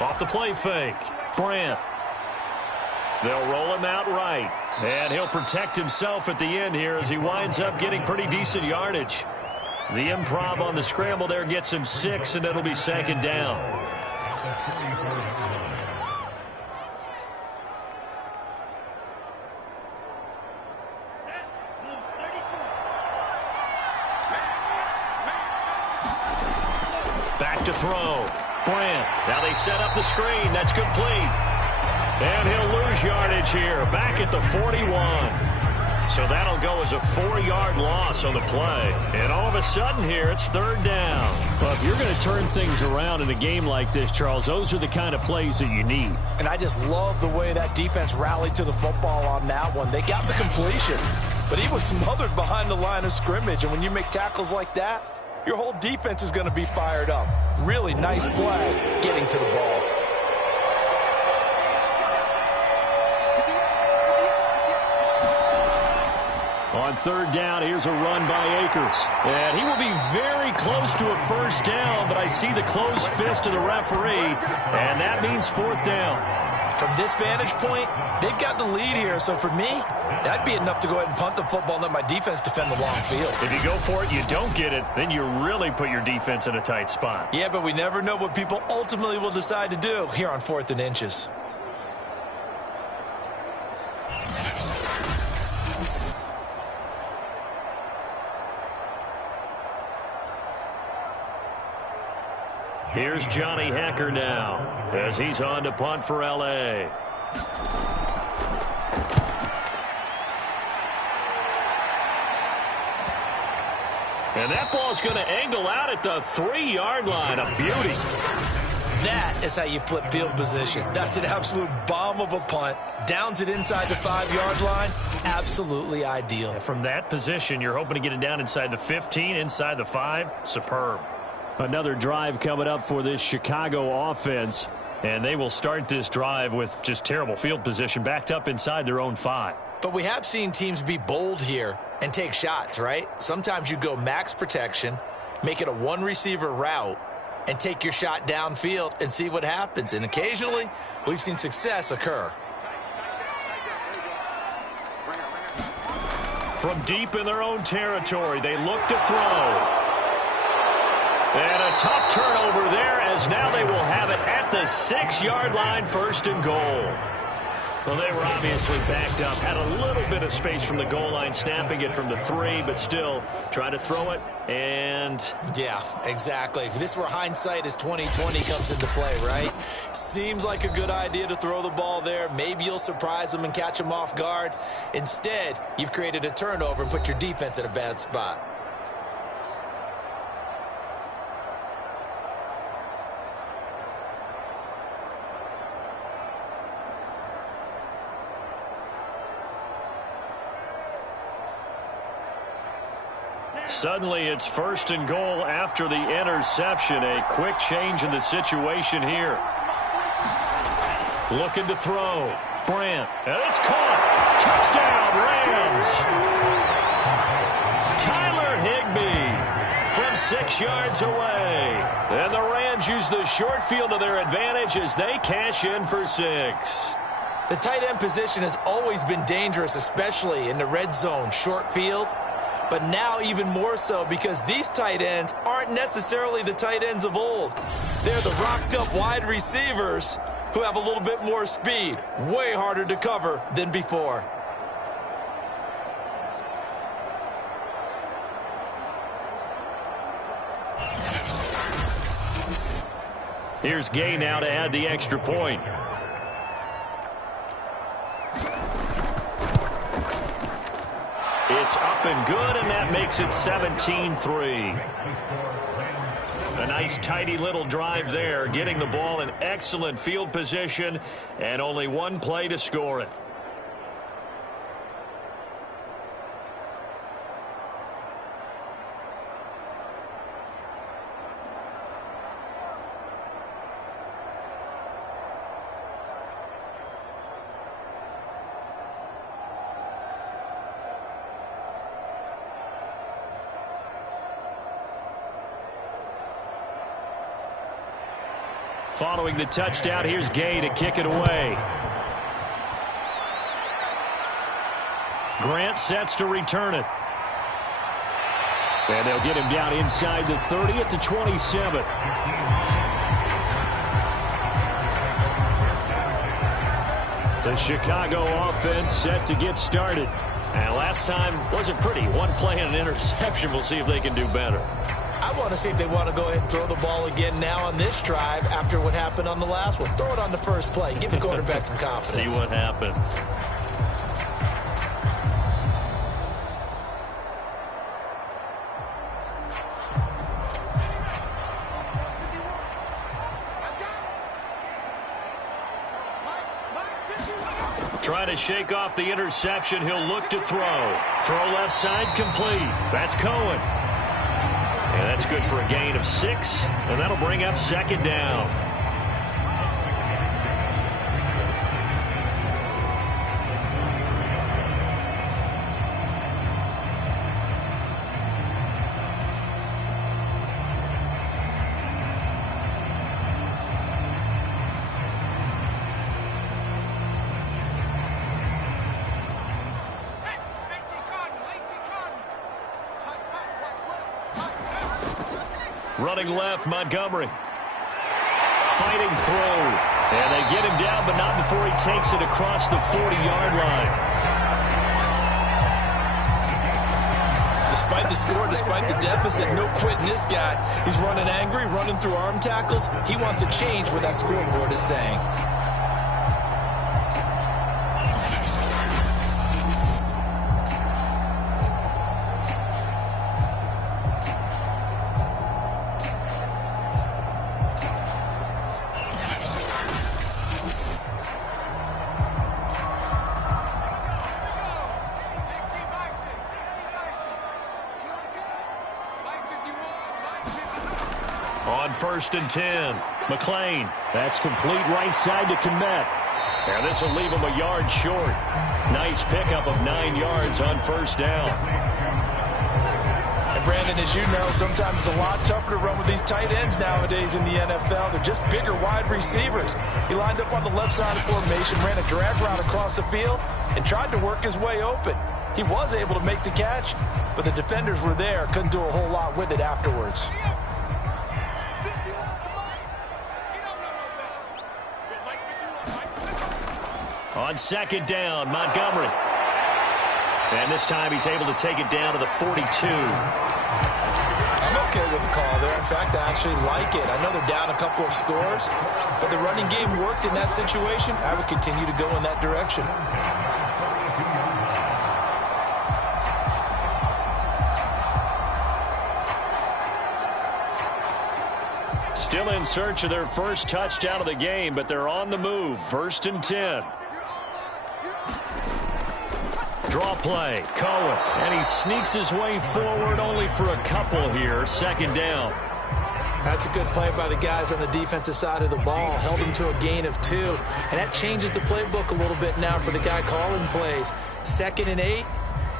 Off the play fake. Brandt. They'll roll him out right. And he'll protect himself at the end here as he winds up getting pretty decent yardage. The improv on the scramble there gets him 6, and it'll be 2nd down. Back to throw. Brandt. Now they set up the screen. That's complete. And he'll lose yardage here. Back at the 41. So that'll go as a 4-yard loss on the play. And all of a sudden here, it's 3rd down. Well, if you're going to turn things around in a game like this, Charles, those are the kind of plays that you need. And I just love the way that defense rallied to the football on that one. They got the completion, but he was smothered behind the line of scrimmage. And when you make tackles like that, your whole defense is going to be fired up. Really nice play getting to the ball. On 3rd down, here's a run by Akers. And he will be very close to a 1st down, but I see the closed fist of the referee, and that means 4th down. From this vantage point, they've got the lead here. So for me, that'd be enough to go ahead and punt the football and let my defense defend the long field. If you go for it, you don't get it, then you really put your defense in a tight spot. Yeah, but we never know what people ultimately will decide to do here on 4th and inches. Here's Johnny Hacker now as he's on to punt for L.A. And that ball's going to angle out at the 3-yard line. A beauty. That is how you flip field position. That's an absolute bomb of a punt. Downs it inside the 5-yard line. Absolutely ideal. From that position, you're hoping to get it down inside the 15, inside the 5. Superb. Another drive coming up for this Chicago offense. And they will start this drive with just terrible field position, backed up inside their own 5. But we have seen teams be bold here and take shots, right? Sometimes you go max protection, make it a 1-receiver route, and take your shot downfield and see what happens. And occasionally, we've seen success occur. From deep in their own territory, they look to throw. And a tough turnover there as now they will have it at the 6-yard line, 1st and goal. Well, they were obviously backed up, had a little bit of space from the goal line, snapping it from the 3, but still trying to throw it, and... Yeah, exactly. This is where hindsight is 20/20 comes into play, right? Seems like a good idea to throw the ball there. Maybe you'll surprise them and catch them off guard. Instead, you've created a turnover and put your defense in a bad spot. Suddenly, it's 1st and goal after the interception. A quick change in the situation here. Looking to throw. Brandt. And it's caught. Touchdown, Rams. Tyler Higbee from 6 yards away. And the Rams use the short field to their advantage as they cash in for 6. The tight end position has always been dangerous, especially in the red zone, short field. but now even more so because these tight ends aren't necessarily the tight ends of old. They're the rocked-up wide receivers who have a little bit more speed. Way harder to cover than before. Here's Gay now to add the extra point. It's up and good, and that makes it 17-3. A nice, tidy little drive there, getting the ball in excellent field position, and only one play to score it. Following the touchdown, here's Gay to kick it away. Grant sets to return it. And they'll get him down inside the 30 at the 27. The Chicago offense set to get started. And last time wasn't pretty. One play and an interception. We'll see if they can do better. I want to see if they want to go ahead and throw the ball again now on this drive after what happened on the last one. Throw it on the first play. Give the quarterback some confidence. See what happens. Trying to shake off the interception. He'll look to throw. Throw left side complete. That's Cohen. And that's good for a gain of 6, and that'll bring up second down. Running left, Montgomery. Fighting throw. And they get him down, but not before he takes it across the 40-yard line. Despite the score, despite the deficit, no quitting this guy. He's running angry, running through arm tackles. He wants to change what that scoreboard is saying. On 1st and 10, McLean. That's complete right side to Kmet. And this will leave him a yard short. Nice pickup of 9 yards on first down. And Brandon, as you know, sometimes it's a lot tougher to run with these tight ends nowadays in the NFL. They're just bigger wide receivers. He lined up on the left side of formation, ran a drag route across the field, and tried to work his way open. He was able to make the catch, but the defenders were there, couldn't do a whole lot with it afterwards. On second down, Montgomery. And this time he's able to take it down to the 42. I'm okay with the call there. In fact, I actually like it. I know they're down a couple of scores, but the running game worked in that situation. I would continue to go in that direction. Still in search of their first touchdown of the game, but they're on the move. 1st and 10. Draw play, Cohen, and he sneaks his way forward only for a couple here. Second down. That's a good play by the guys on the defensive side of the ball. Held him to a gain of 2, and that changes the playbook a little bit now for the guy calling plays. 2nd and 8.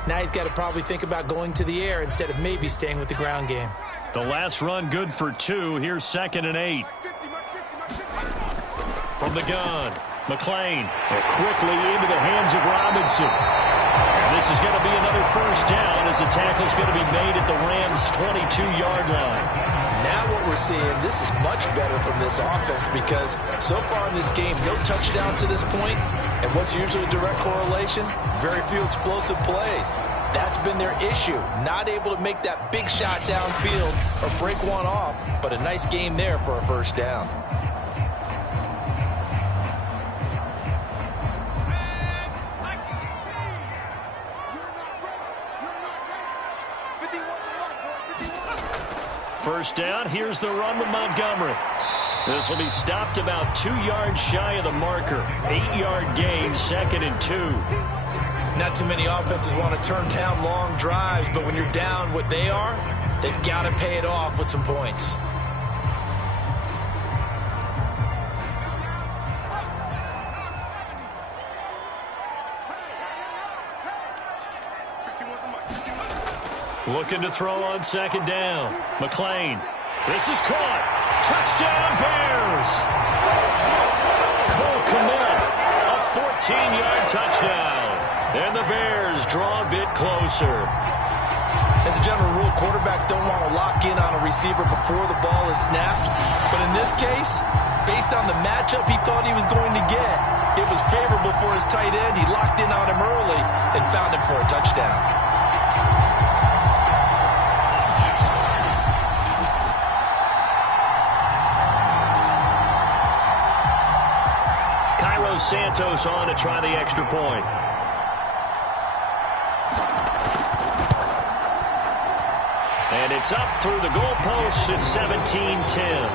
Now he's got to probably think about going to the air instead of maybe staying with the ground game. The last run good for 2. Here's 2nd and 8. From the gun, McLean. Quickly into the hands of Robinson. And this is going to be another first down as the tackle's going to be made at the Rams' 22-yard line. Now what we're seeing, this is much better from this offense because so far in this game, no touchdown to this point, and what's usually a direct correlation? Very few explosive plays. That's been their issue, not able to make that big shot downfield or break one off, but a nice game there for a first down. First down, here's the run with Montgomery. This will be stopped about 2 yards shy of the marker. 8-yard gain, 2nd and 2. Not too many offenses want to turn down long drives, but when you're down what they are, they've got to pay it off with some points. Looking to throw on 2nd down. McLean. This is caught. Touchdown, Bears. Cole Kmet, a 14-yard touchdown. And the Bears draw a bit closer. As a general rule, quarterbacks don't want to lock in on a receiver before the ball is snapped. But in this case, based on the matchup he thought he was going to get, it was favorable for his tight end. He locked in on him early and found him for a touchdown. Santos on to try the extra point. And it's up through the goalposts. It's 17-10.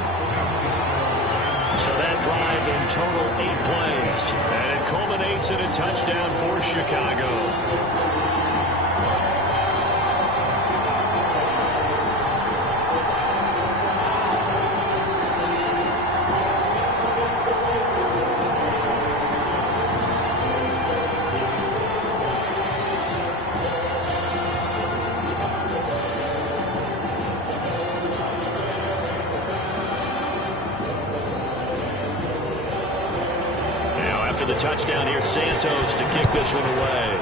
So that drive in total 8 plays. And it culminates in a touchdown for Chicago. The touchdown here, Santos to kick this one away.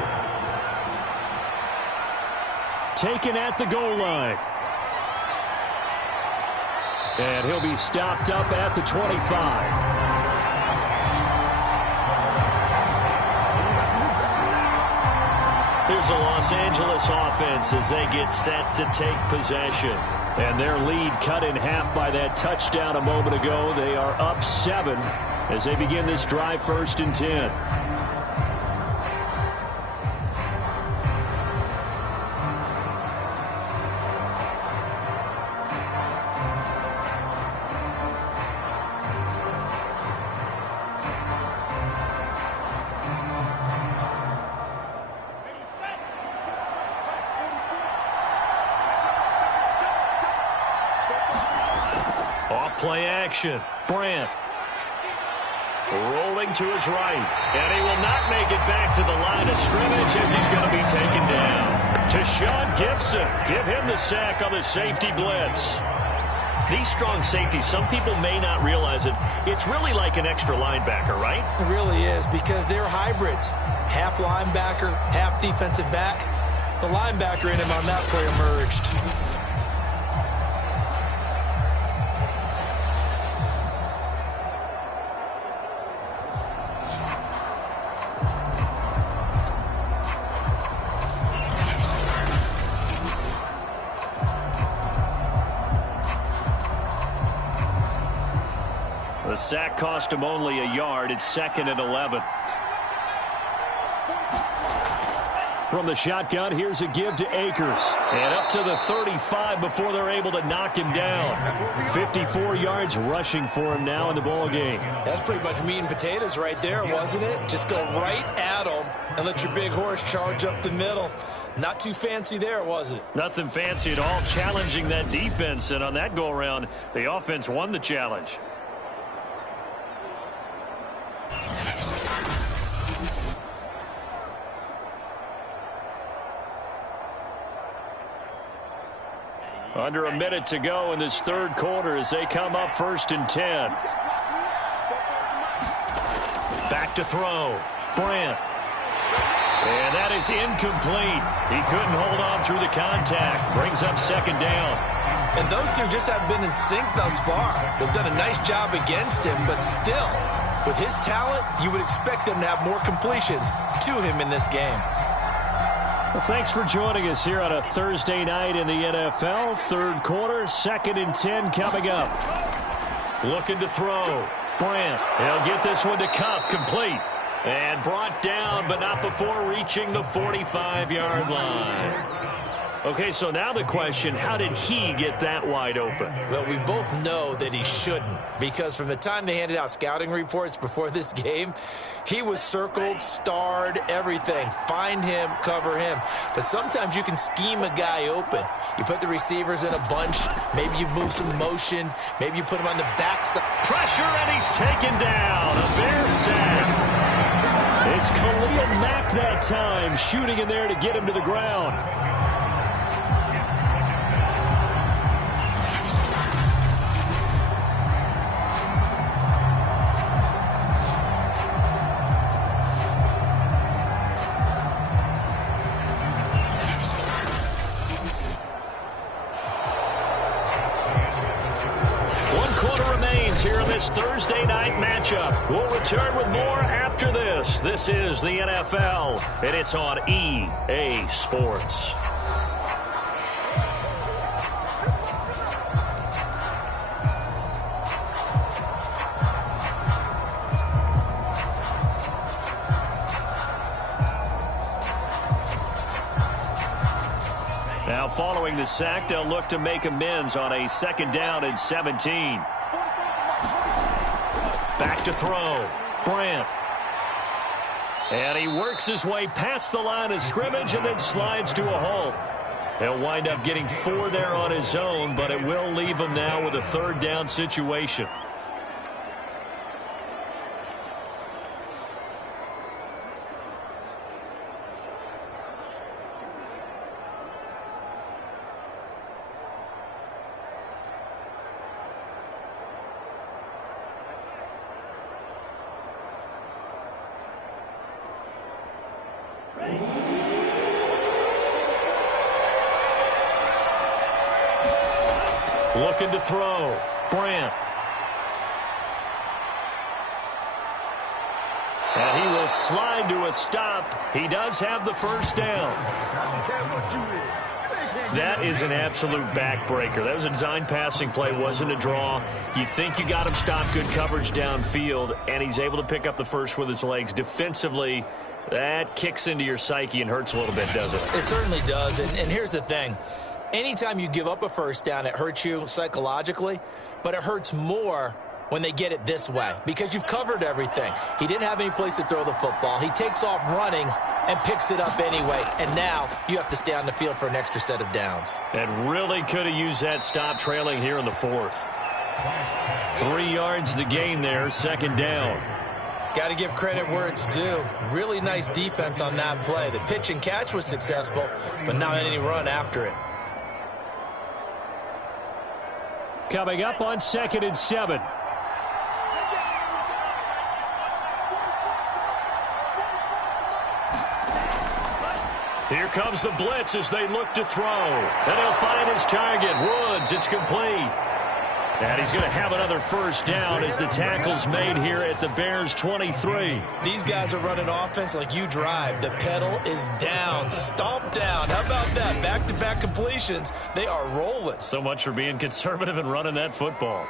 Taken at the goal line. And he'll be stopped up at the 25. Here's the Los Angeles offense as they get set to take possession. And their lead cut in half by that touchdown a moment ago. They are up 7 as they begin this drive, 1st and 10. Off play action. Brandt. Rolling to his right. And he will not make it back to the line of scrimmage as he's going to be taken down. To Sean Gibson. Give him the sack on the safety blitz. These strong safeties, some people may not realize it. It's really like an extra linebacker, right? It really is because they're hybrids. Half linebacker, half defensive back. The linebacker in him on that play emerged. The sack cost him only a yard. It's 2nd and 11. From the shotgun, here's a give to Akers. And up to the 35 before they're able to knock him down. 54 yards rushing for him now in the ball game. That's pretty much meat and potatoes right there, wasn't it? Just go right at him and let your big horse charge up the middle. Not too fancy there, was it? Nothing fancy at all, challenging that defense. And on that go-around, the offense won the challenge. Under a minute to go in this third quarter as they come up 1st and 10. Back to throw. Brandt. And that is incomplete. He couldn't hold on through the contact. Brings up second down. And those two just haven't been in sync thus far. They've done a nice job against him, but still, with his talent, you would expect them to have more completions to him in this game. Well, thanks for joining us here on a Thursday night in the NFL. Third quarter, 2nd and 10 coming up. Looking to throw. Brandt, he'll get this one to Cup, complete. And brought down, but not before reaching the 45-yard line. Okay, so now the question, how did he get that wide open? Well, we both know that he shouldn't, because from the time they handed out scouting reports before this game, he was circled, starred, everything. Find him, cover him. But sometimes you can scheme a guy open. You put the receivers in a bunch. Maybe you move some motion. Maybe you put him on the backside. Pressure, and he's taken down. A Bear sack. It's Khalil Mack that time, shooting in there to get him to the ground. Here in this Thursday night matchup. We'll return with more after this. This is the NFL, and it's on EA Sports. Now, following the sack, they'll look to make amends on a 2nd down and 17. Back to throw. Brandt. And he works his way past the line of scrimmage and then slides to a halt. He'll wind up getting 4 there on his own, but it will leave him now with a 3rd down situation. Looking to throw. Brandt. And he will slide to a stop. He does have the 1st down. That is an absolute backbreaker. That was a design passing play, wasn't a draw. You think you got him stopped, good coverage downfield, and he's able to pick up the 1st with his legs. Defensively, that kicks into your psyche and hurts a little bit, doesn't it? It certainly does, and here's the thing. Anytime you give up a 1st down, it hurts you psychologically, but it hurts more when they get it this way because you've covered everything. He didn't have any place to throw the football. He takes off running and picks it up anyway, and now you have to stay on the field for an extra set of downs. And really could have used that stop trailing here in the 4th. 3 yards the gain there, 2nd down. Got to give credit where it's due. Really nice defense on that play. The pitch and catch was successful, but not any run after it. Coming up on 2nd and 7. Here comes the blitz as they look to throw. And he'll find his target. Woods, it's complete. And he's going to have another 1st down as the tackle's made here at the Bears' 23. These guys are running offense like you drive. The pedal is down, stomp down. How about that? Back-to-back completions. They are rolling. So much for being conservative and running that football.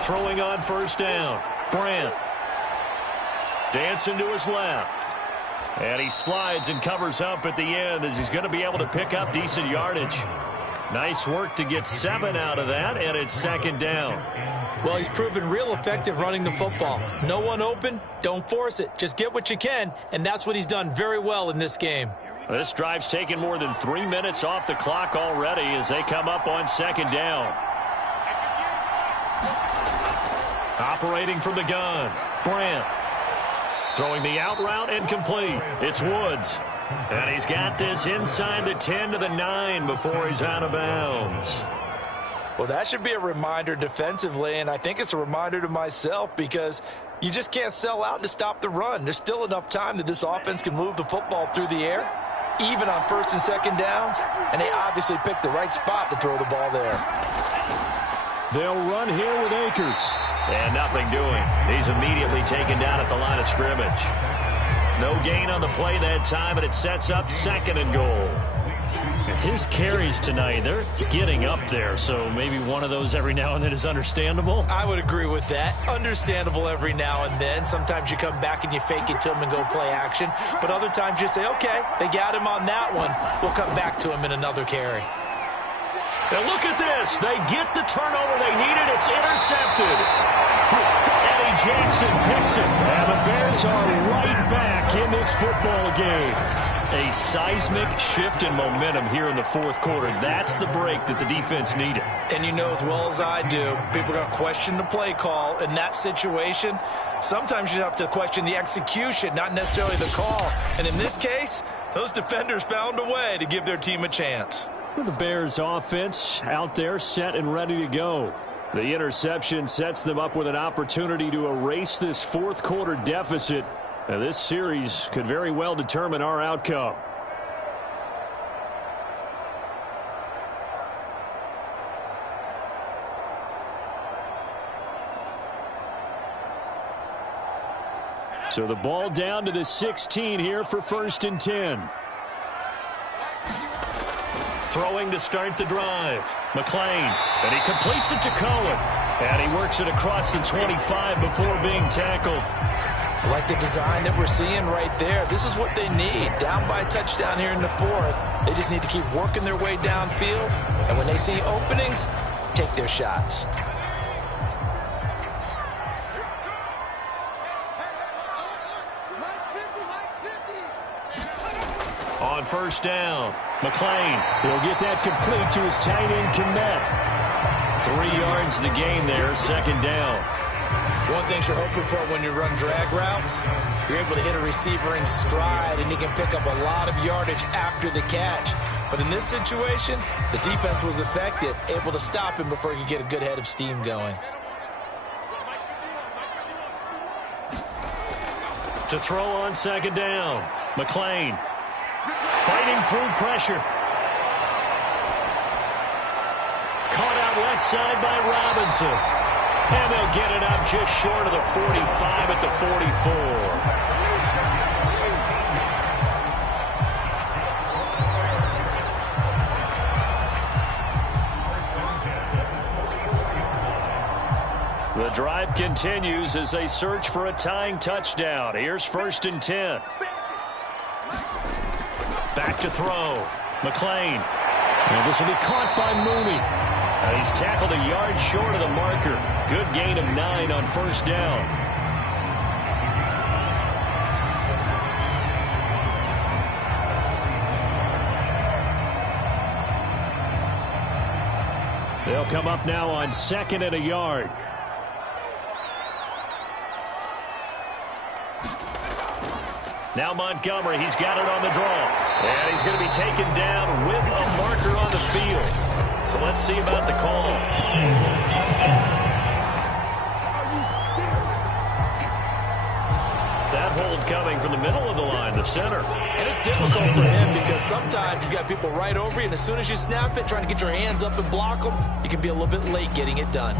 Throwing on 1st down. Brandt. Dancing to his left. And he slides and covers up at the end as he's going to be able to pick up decent yardage. Nice work to get 7 out of that, and it's 2nd down. Well, he's proven real effective running the football. No one open, don't force it. Just get what you can, and that's what he's done very well in this game. This drive's taken more than 3 minutes off the clock already as they come up on 2nd down. Operating from the gun, Brandt. Throwing the out route incomplete. It's Woods. And he's got this inside the 10 to the 9 before he's out of bounds. Well, that should be a reminder defensively, and I think it's a reminder to myself because you just can't sell out to stop the run. There's still enough time that this offense can move the football through the air, even on first and second downs, and they obviously picked the right spot to throw the ball there. They'll run here with Akers. And nothing doing. He's immediately taken down at the line of scrimmage. No gain on the play that time, and it sets up 2nd and goal. His carries tonight, they're getting up there, so maybe one of those every now and then is understandable. I would agree with that. Understandable every now and then. Sometimes you come back and you fake it to him and go play action. But other times you say, okay, they got him on that one. We'll come back to him in another carry. Now look at this. They get the turnover they needed. It's intercepted. Eddie Jackson picks it. And the Bears are right back in this football game. A seismic shift in momentum here in the 4th quarter. That's the break that the defense needed. And you know as well as I do, people are going to question the play call in that situation. Sometimes you have to question the execution, not necessarily the call. And in this case, those defenders found a way to give their team a chance. The Bears offense out there set and ready to go. The interception sets them up with an opportunity to erase this 4th quarter deficit. Now, this series could very well determine our outcome. So the ball down to the 16 here for 1st and 10. Throwing to start the drive. McClain. And he completes it to Cohen. And he works it across the 25 before being tackled. I like the design that we're seeing right there. This is what they need. Down by a touchdown here in the 4th. They just need to keep working their way downfield. And when they see openings, take their shots. On 1st down, McClain. He'll get that complete to his tight end, Kmet. 3 yards the gain there, 2nd down. One thing you're hoping for when you run drag routes, you're able to hit a receiver in stride, and he can pick up a lot of yardage after the catch. But in this situation, the defense was effective, able to stop him before he could get a good head of steam going. To throw on 2nd down, McClain. Fighting through pressure. Caught out left side by Robinson. And they'll get it up just short of the 45 at the 44. The drive continues as they search for a tying touchdown. Here's 1st and 10. Back to throw. McClain. And this will be caught by Mooney. And he's tackled a yard short of the marker. Good gain of 9 on 1st down. They'll come up now on 2nd and a yard. Now Montgomery, he's got it on the draw. And he's going to be taken down with a marker on the field. So let's see about the call. That hold coming from the middle of the line, the center. And it's difficult for him because sometimes you've got people right over you, and as soon as you snap it, trying to get your hands up and block them, you can be a little bit late getting it done.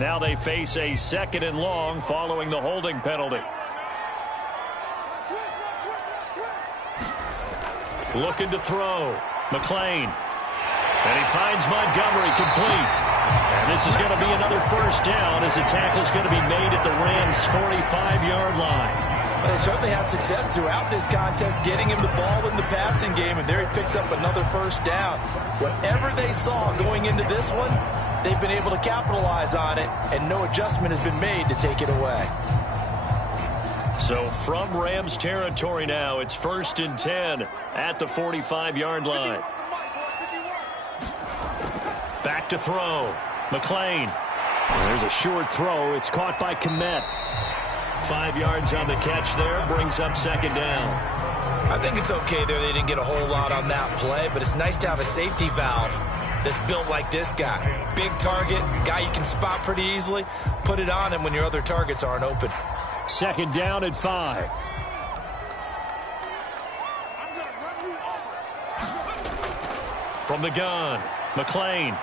Now they face a 2nd and long following the holding penalty. Looking to throw. McClain. And he finds Montgomery complete. And this is going to be another 1st down as the tackle is going to be made at the Rams' 45-yard line. Well, they certainly had success throughout this contest getting him the ball in the passing game, and there he picks up another 1st down. Whatever they saw going into this one, they've been able to capitalize on it, and no adjustment has been made to take it away. So from Rams territory now, it's 1st and 10 at the 45-yard line. Back to throw. McLean. There's a short throw. It's caught by Kmet. 5 yards on the catch there. Brings up second down. I think it's okay there. They didn't get a whole lot on that play, but it's nice to have a safety valve that's built like this guy. Big target, guy you can spot pretty easily. Put it on him when your other targets aren't open. Second down at 5. From the gun, McLean.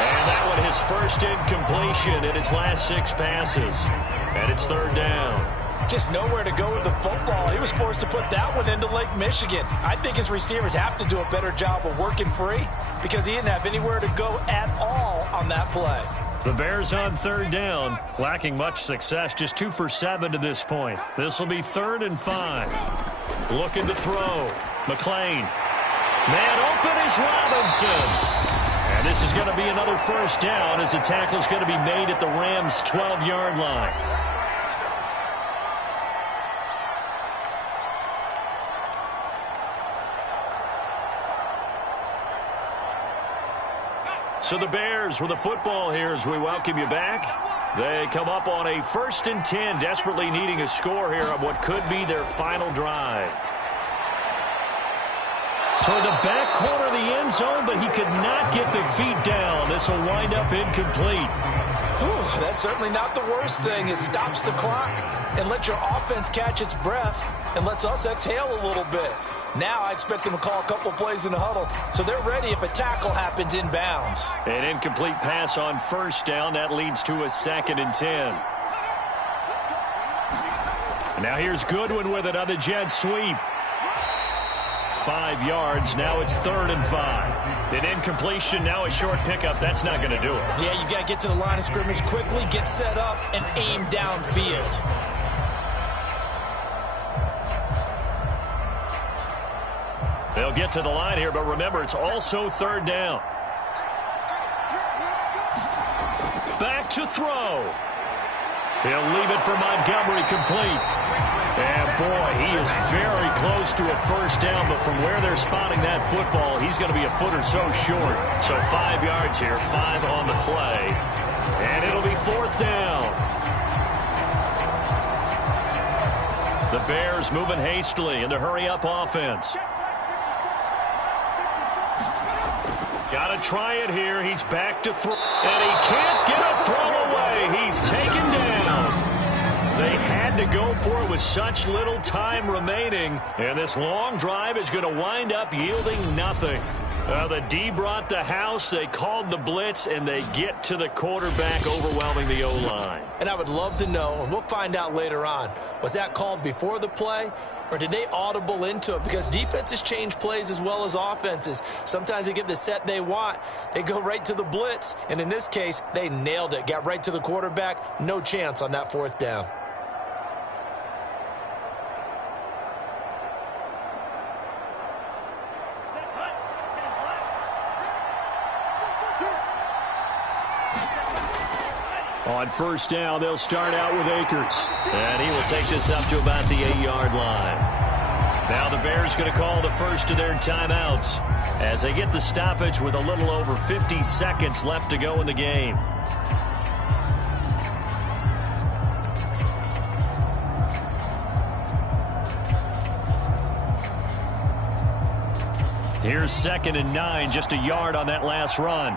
And that one his first incompletion in his last 6 passes. And it's third down. Just nowhere to go with the football. He was forced to put that one into Lake Michigan. I think his receivers have to do a better job of working free because he didn't have anywhere to go at all on that play. The Bears on third down, lacking much success, just 2 for 7 to this point. This will be 3rd and 5. Looking to throw. McLean. Man open is Robinson. And this is going to be another first down as the tackle is going to be made at the Rams' 12-yard line. So the Bears with the football here as we welcome you back. They come up on a 1st and 10, desperately needing a score here on what could be their final drive. Toward the back corner of the end zone, but he could not get the feet down. This will wind up incomplete. Whew, that's certainly not the worst thing. It stops the clock and lets your offense catch its breath and lets us exhale a little bit. Now I expect them to call a couple plays in the huddle, so they're ready if a tackle happens inbounds. An incomplete pass on first down. That leads to a 2nd and 10. Now here's Goodwin with it on the jet sweep. 5 yards. Now it's 3rd and 5. An incompletion, now a short pickup. That's not going to do it. Yeah, you've got to get to the line of scrimmage quickly, get set up, and aim downfield. They'll get to the line here, but remember, it's also 3rd down. Back to throw. He'll leave it for Montgomery complete. And, boy, he is very close to a first down, but from where they're spotting that football, he's going to be a foot or so short. So 5 yards here, 5 on the play. And it'll be 4th down. The Bears moving hastily in the hurry-up offense. Got to try it here. He's back to throw. And he can't get a throw away. He's taken down. They had to go for it with such little time remaining. And this long drive is going to wind up yielding nothing. The D brought the house. They called the blitz, and they get to the quarterback, overwhelming the O-line. And I would love to know, and we'll find out later on, was that called before the play, or did they audible into it? Because defenses change plays as well as offenses. Sometimes they get the set they want. They go right to the blitz, and in this case, they nailed it. Got right to the quarterback. No chance on that 4th down. On first down, they'll start out with Akers. And he will take this up to about the 8-yard line. Now the Bears going to call the first of their timeouts as they get the stoppage with a little over 50 seconds left to go in the game. Here's 2nd and 9, just a yard on that last run.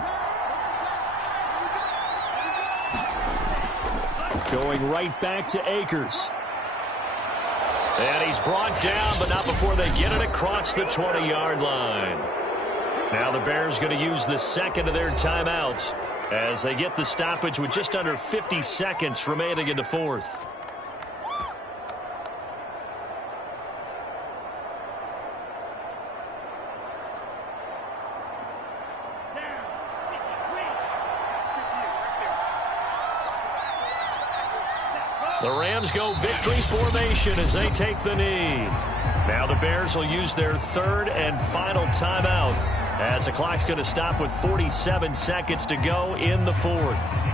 Going right back to Akers. And he's brought down, but not before they get it across the 20-yard line. Now the Bears going to use the 2nd of their timeouts as they get the stoppage with just under 50 seconds remaining in the 4th. The Rams go victory formation as they take the knee. Now the Bears will use their 3rd and final timeout as the clock's going to stop with 47 seconds to go in the 4th.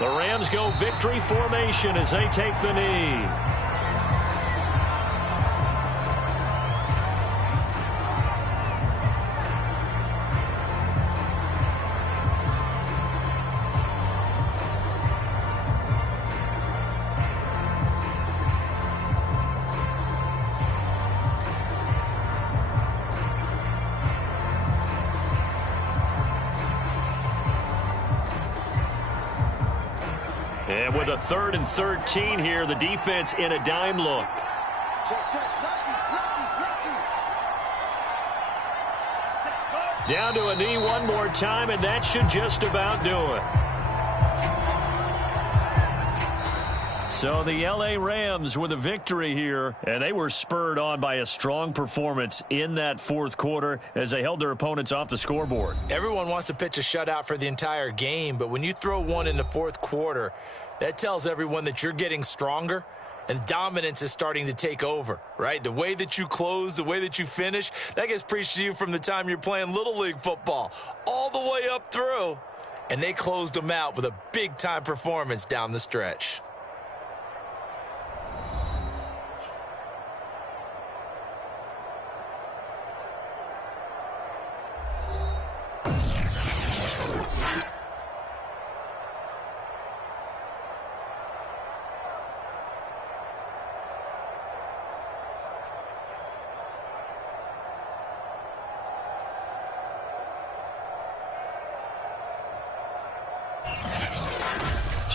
The Rams go victory formation as they take the knee. And with a 3rd and 13 here, the defense in a dime look. Down to a knee one more time, and that should just about do it. So the L.A. Rams with a victory here, and they were spurred on by a strong performance in that fourth quarter as they held their opponents off the scoreboard. Everyone wants to pitch a shutout for the entire game, but when you throw one in the fourth quarter, that tells everyone that you're getting stronger and dominance is starting to take over, right? The way that you close, the way that you finish, that gets preached to you from the time you're playing Little League football all the way up through, and they closed them out with a big-time performance down the stretch.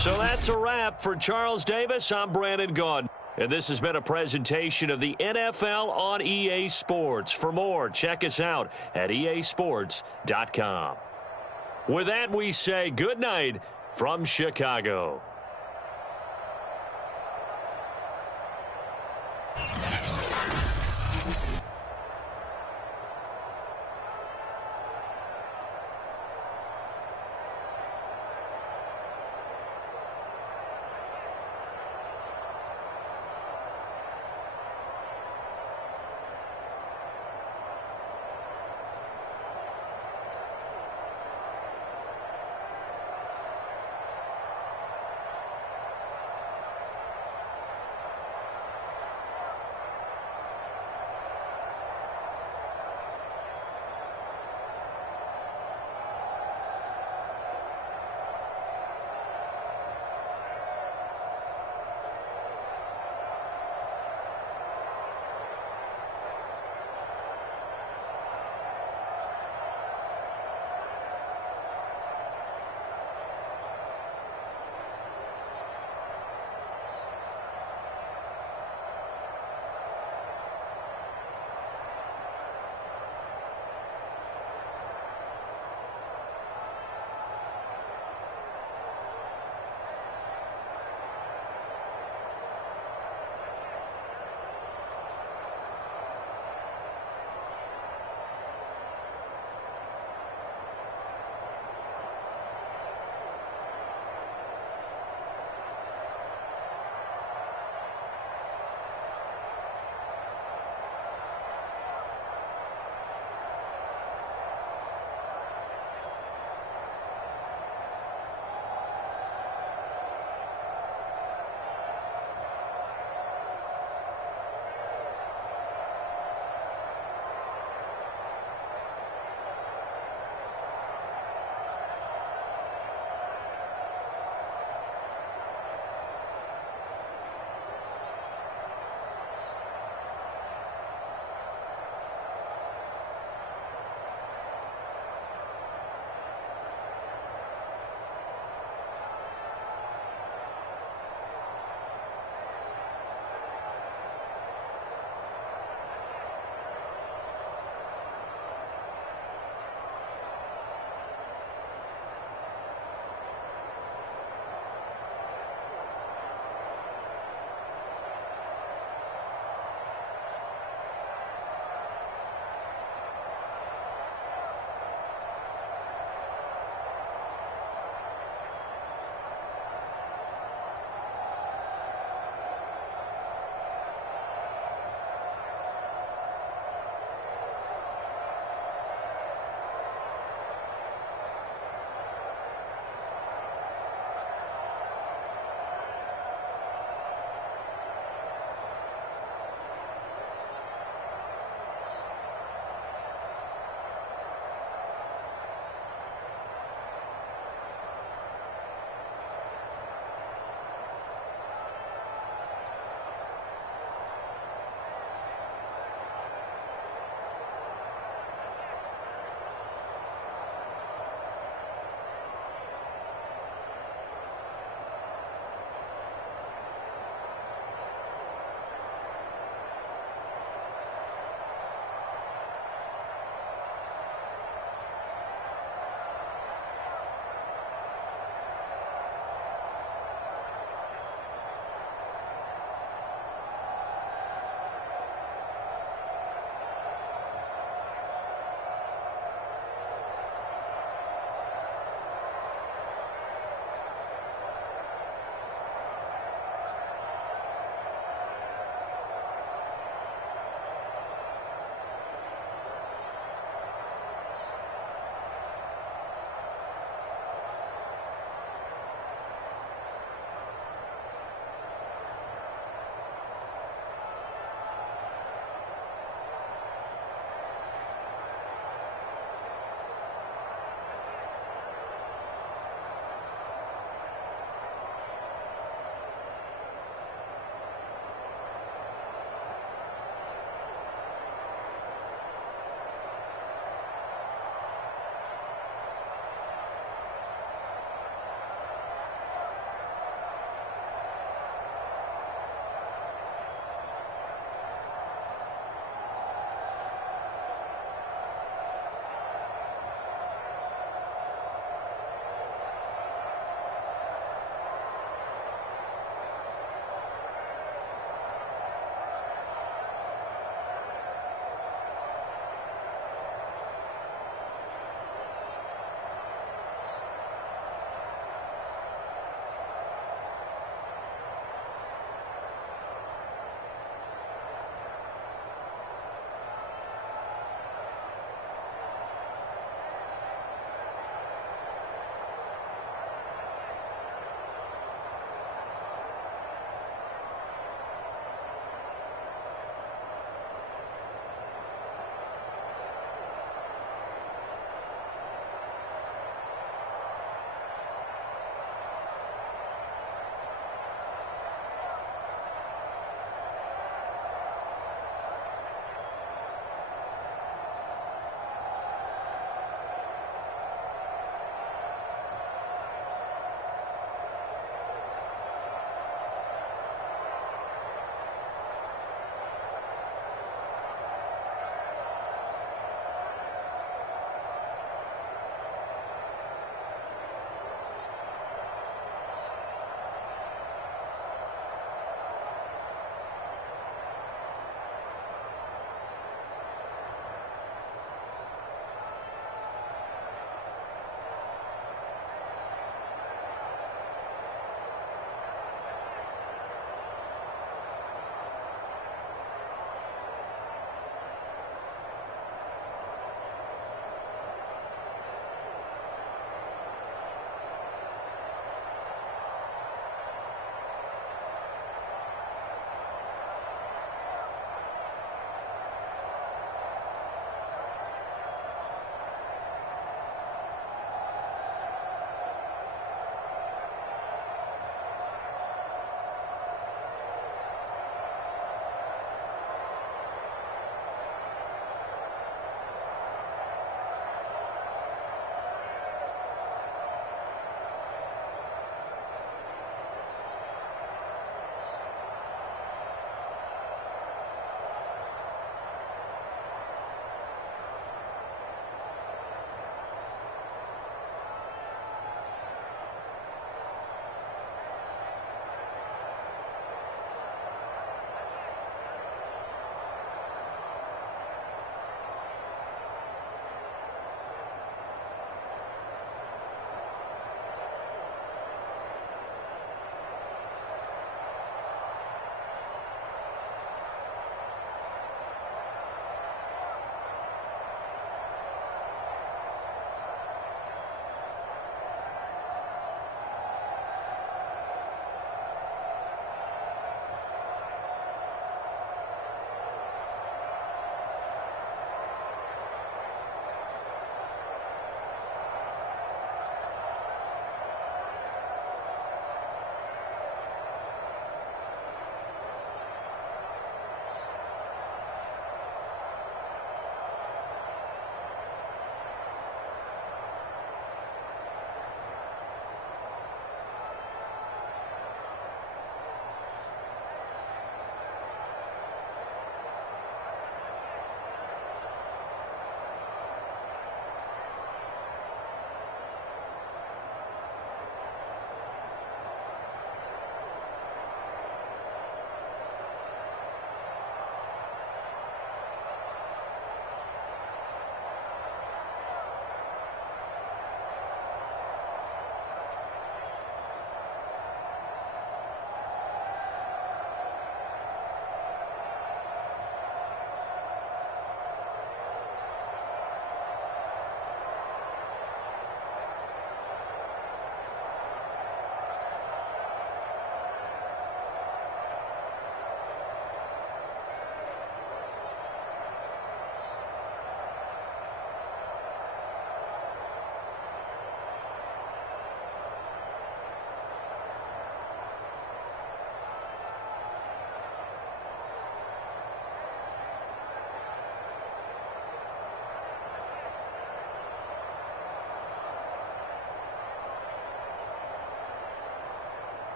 So that's a wrap for Charles Davis. I'm Brandon Gaudin. And this has been a presentation of the NFL on EA Sports. For more, check us out at easports.com. With that, we say good night from Chicago.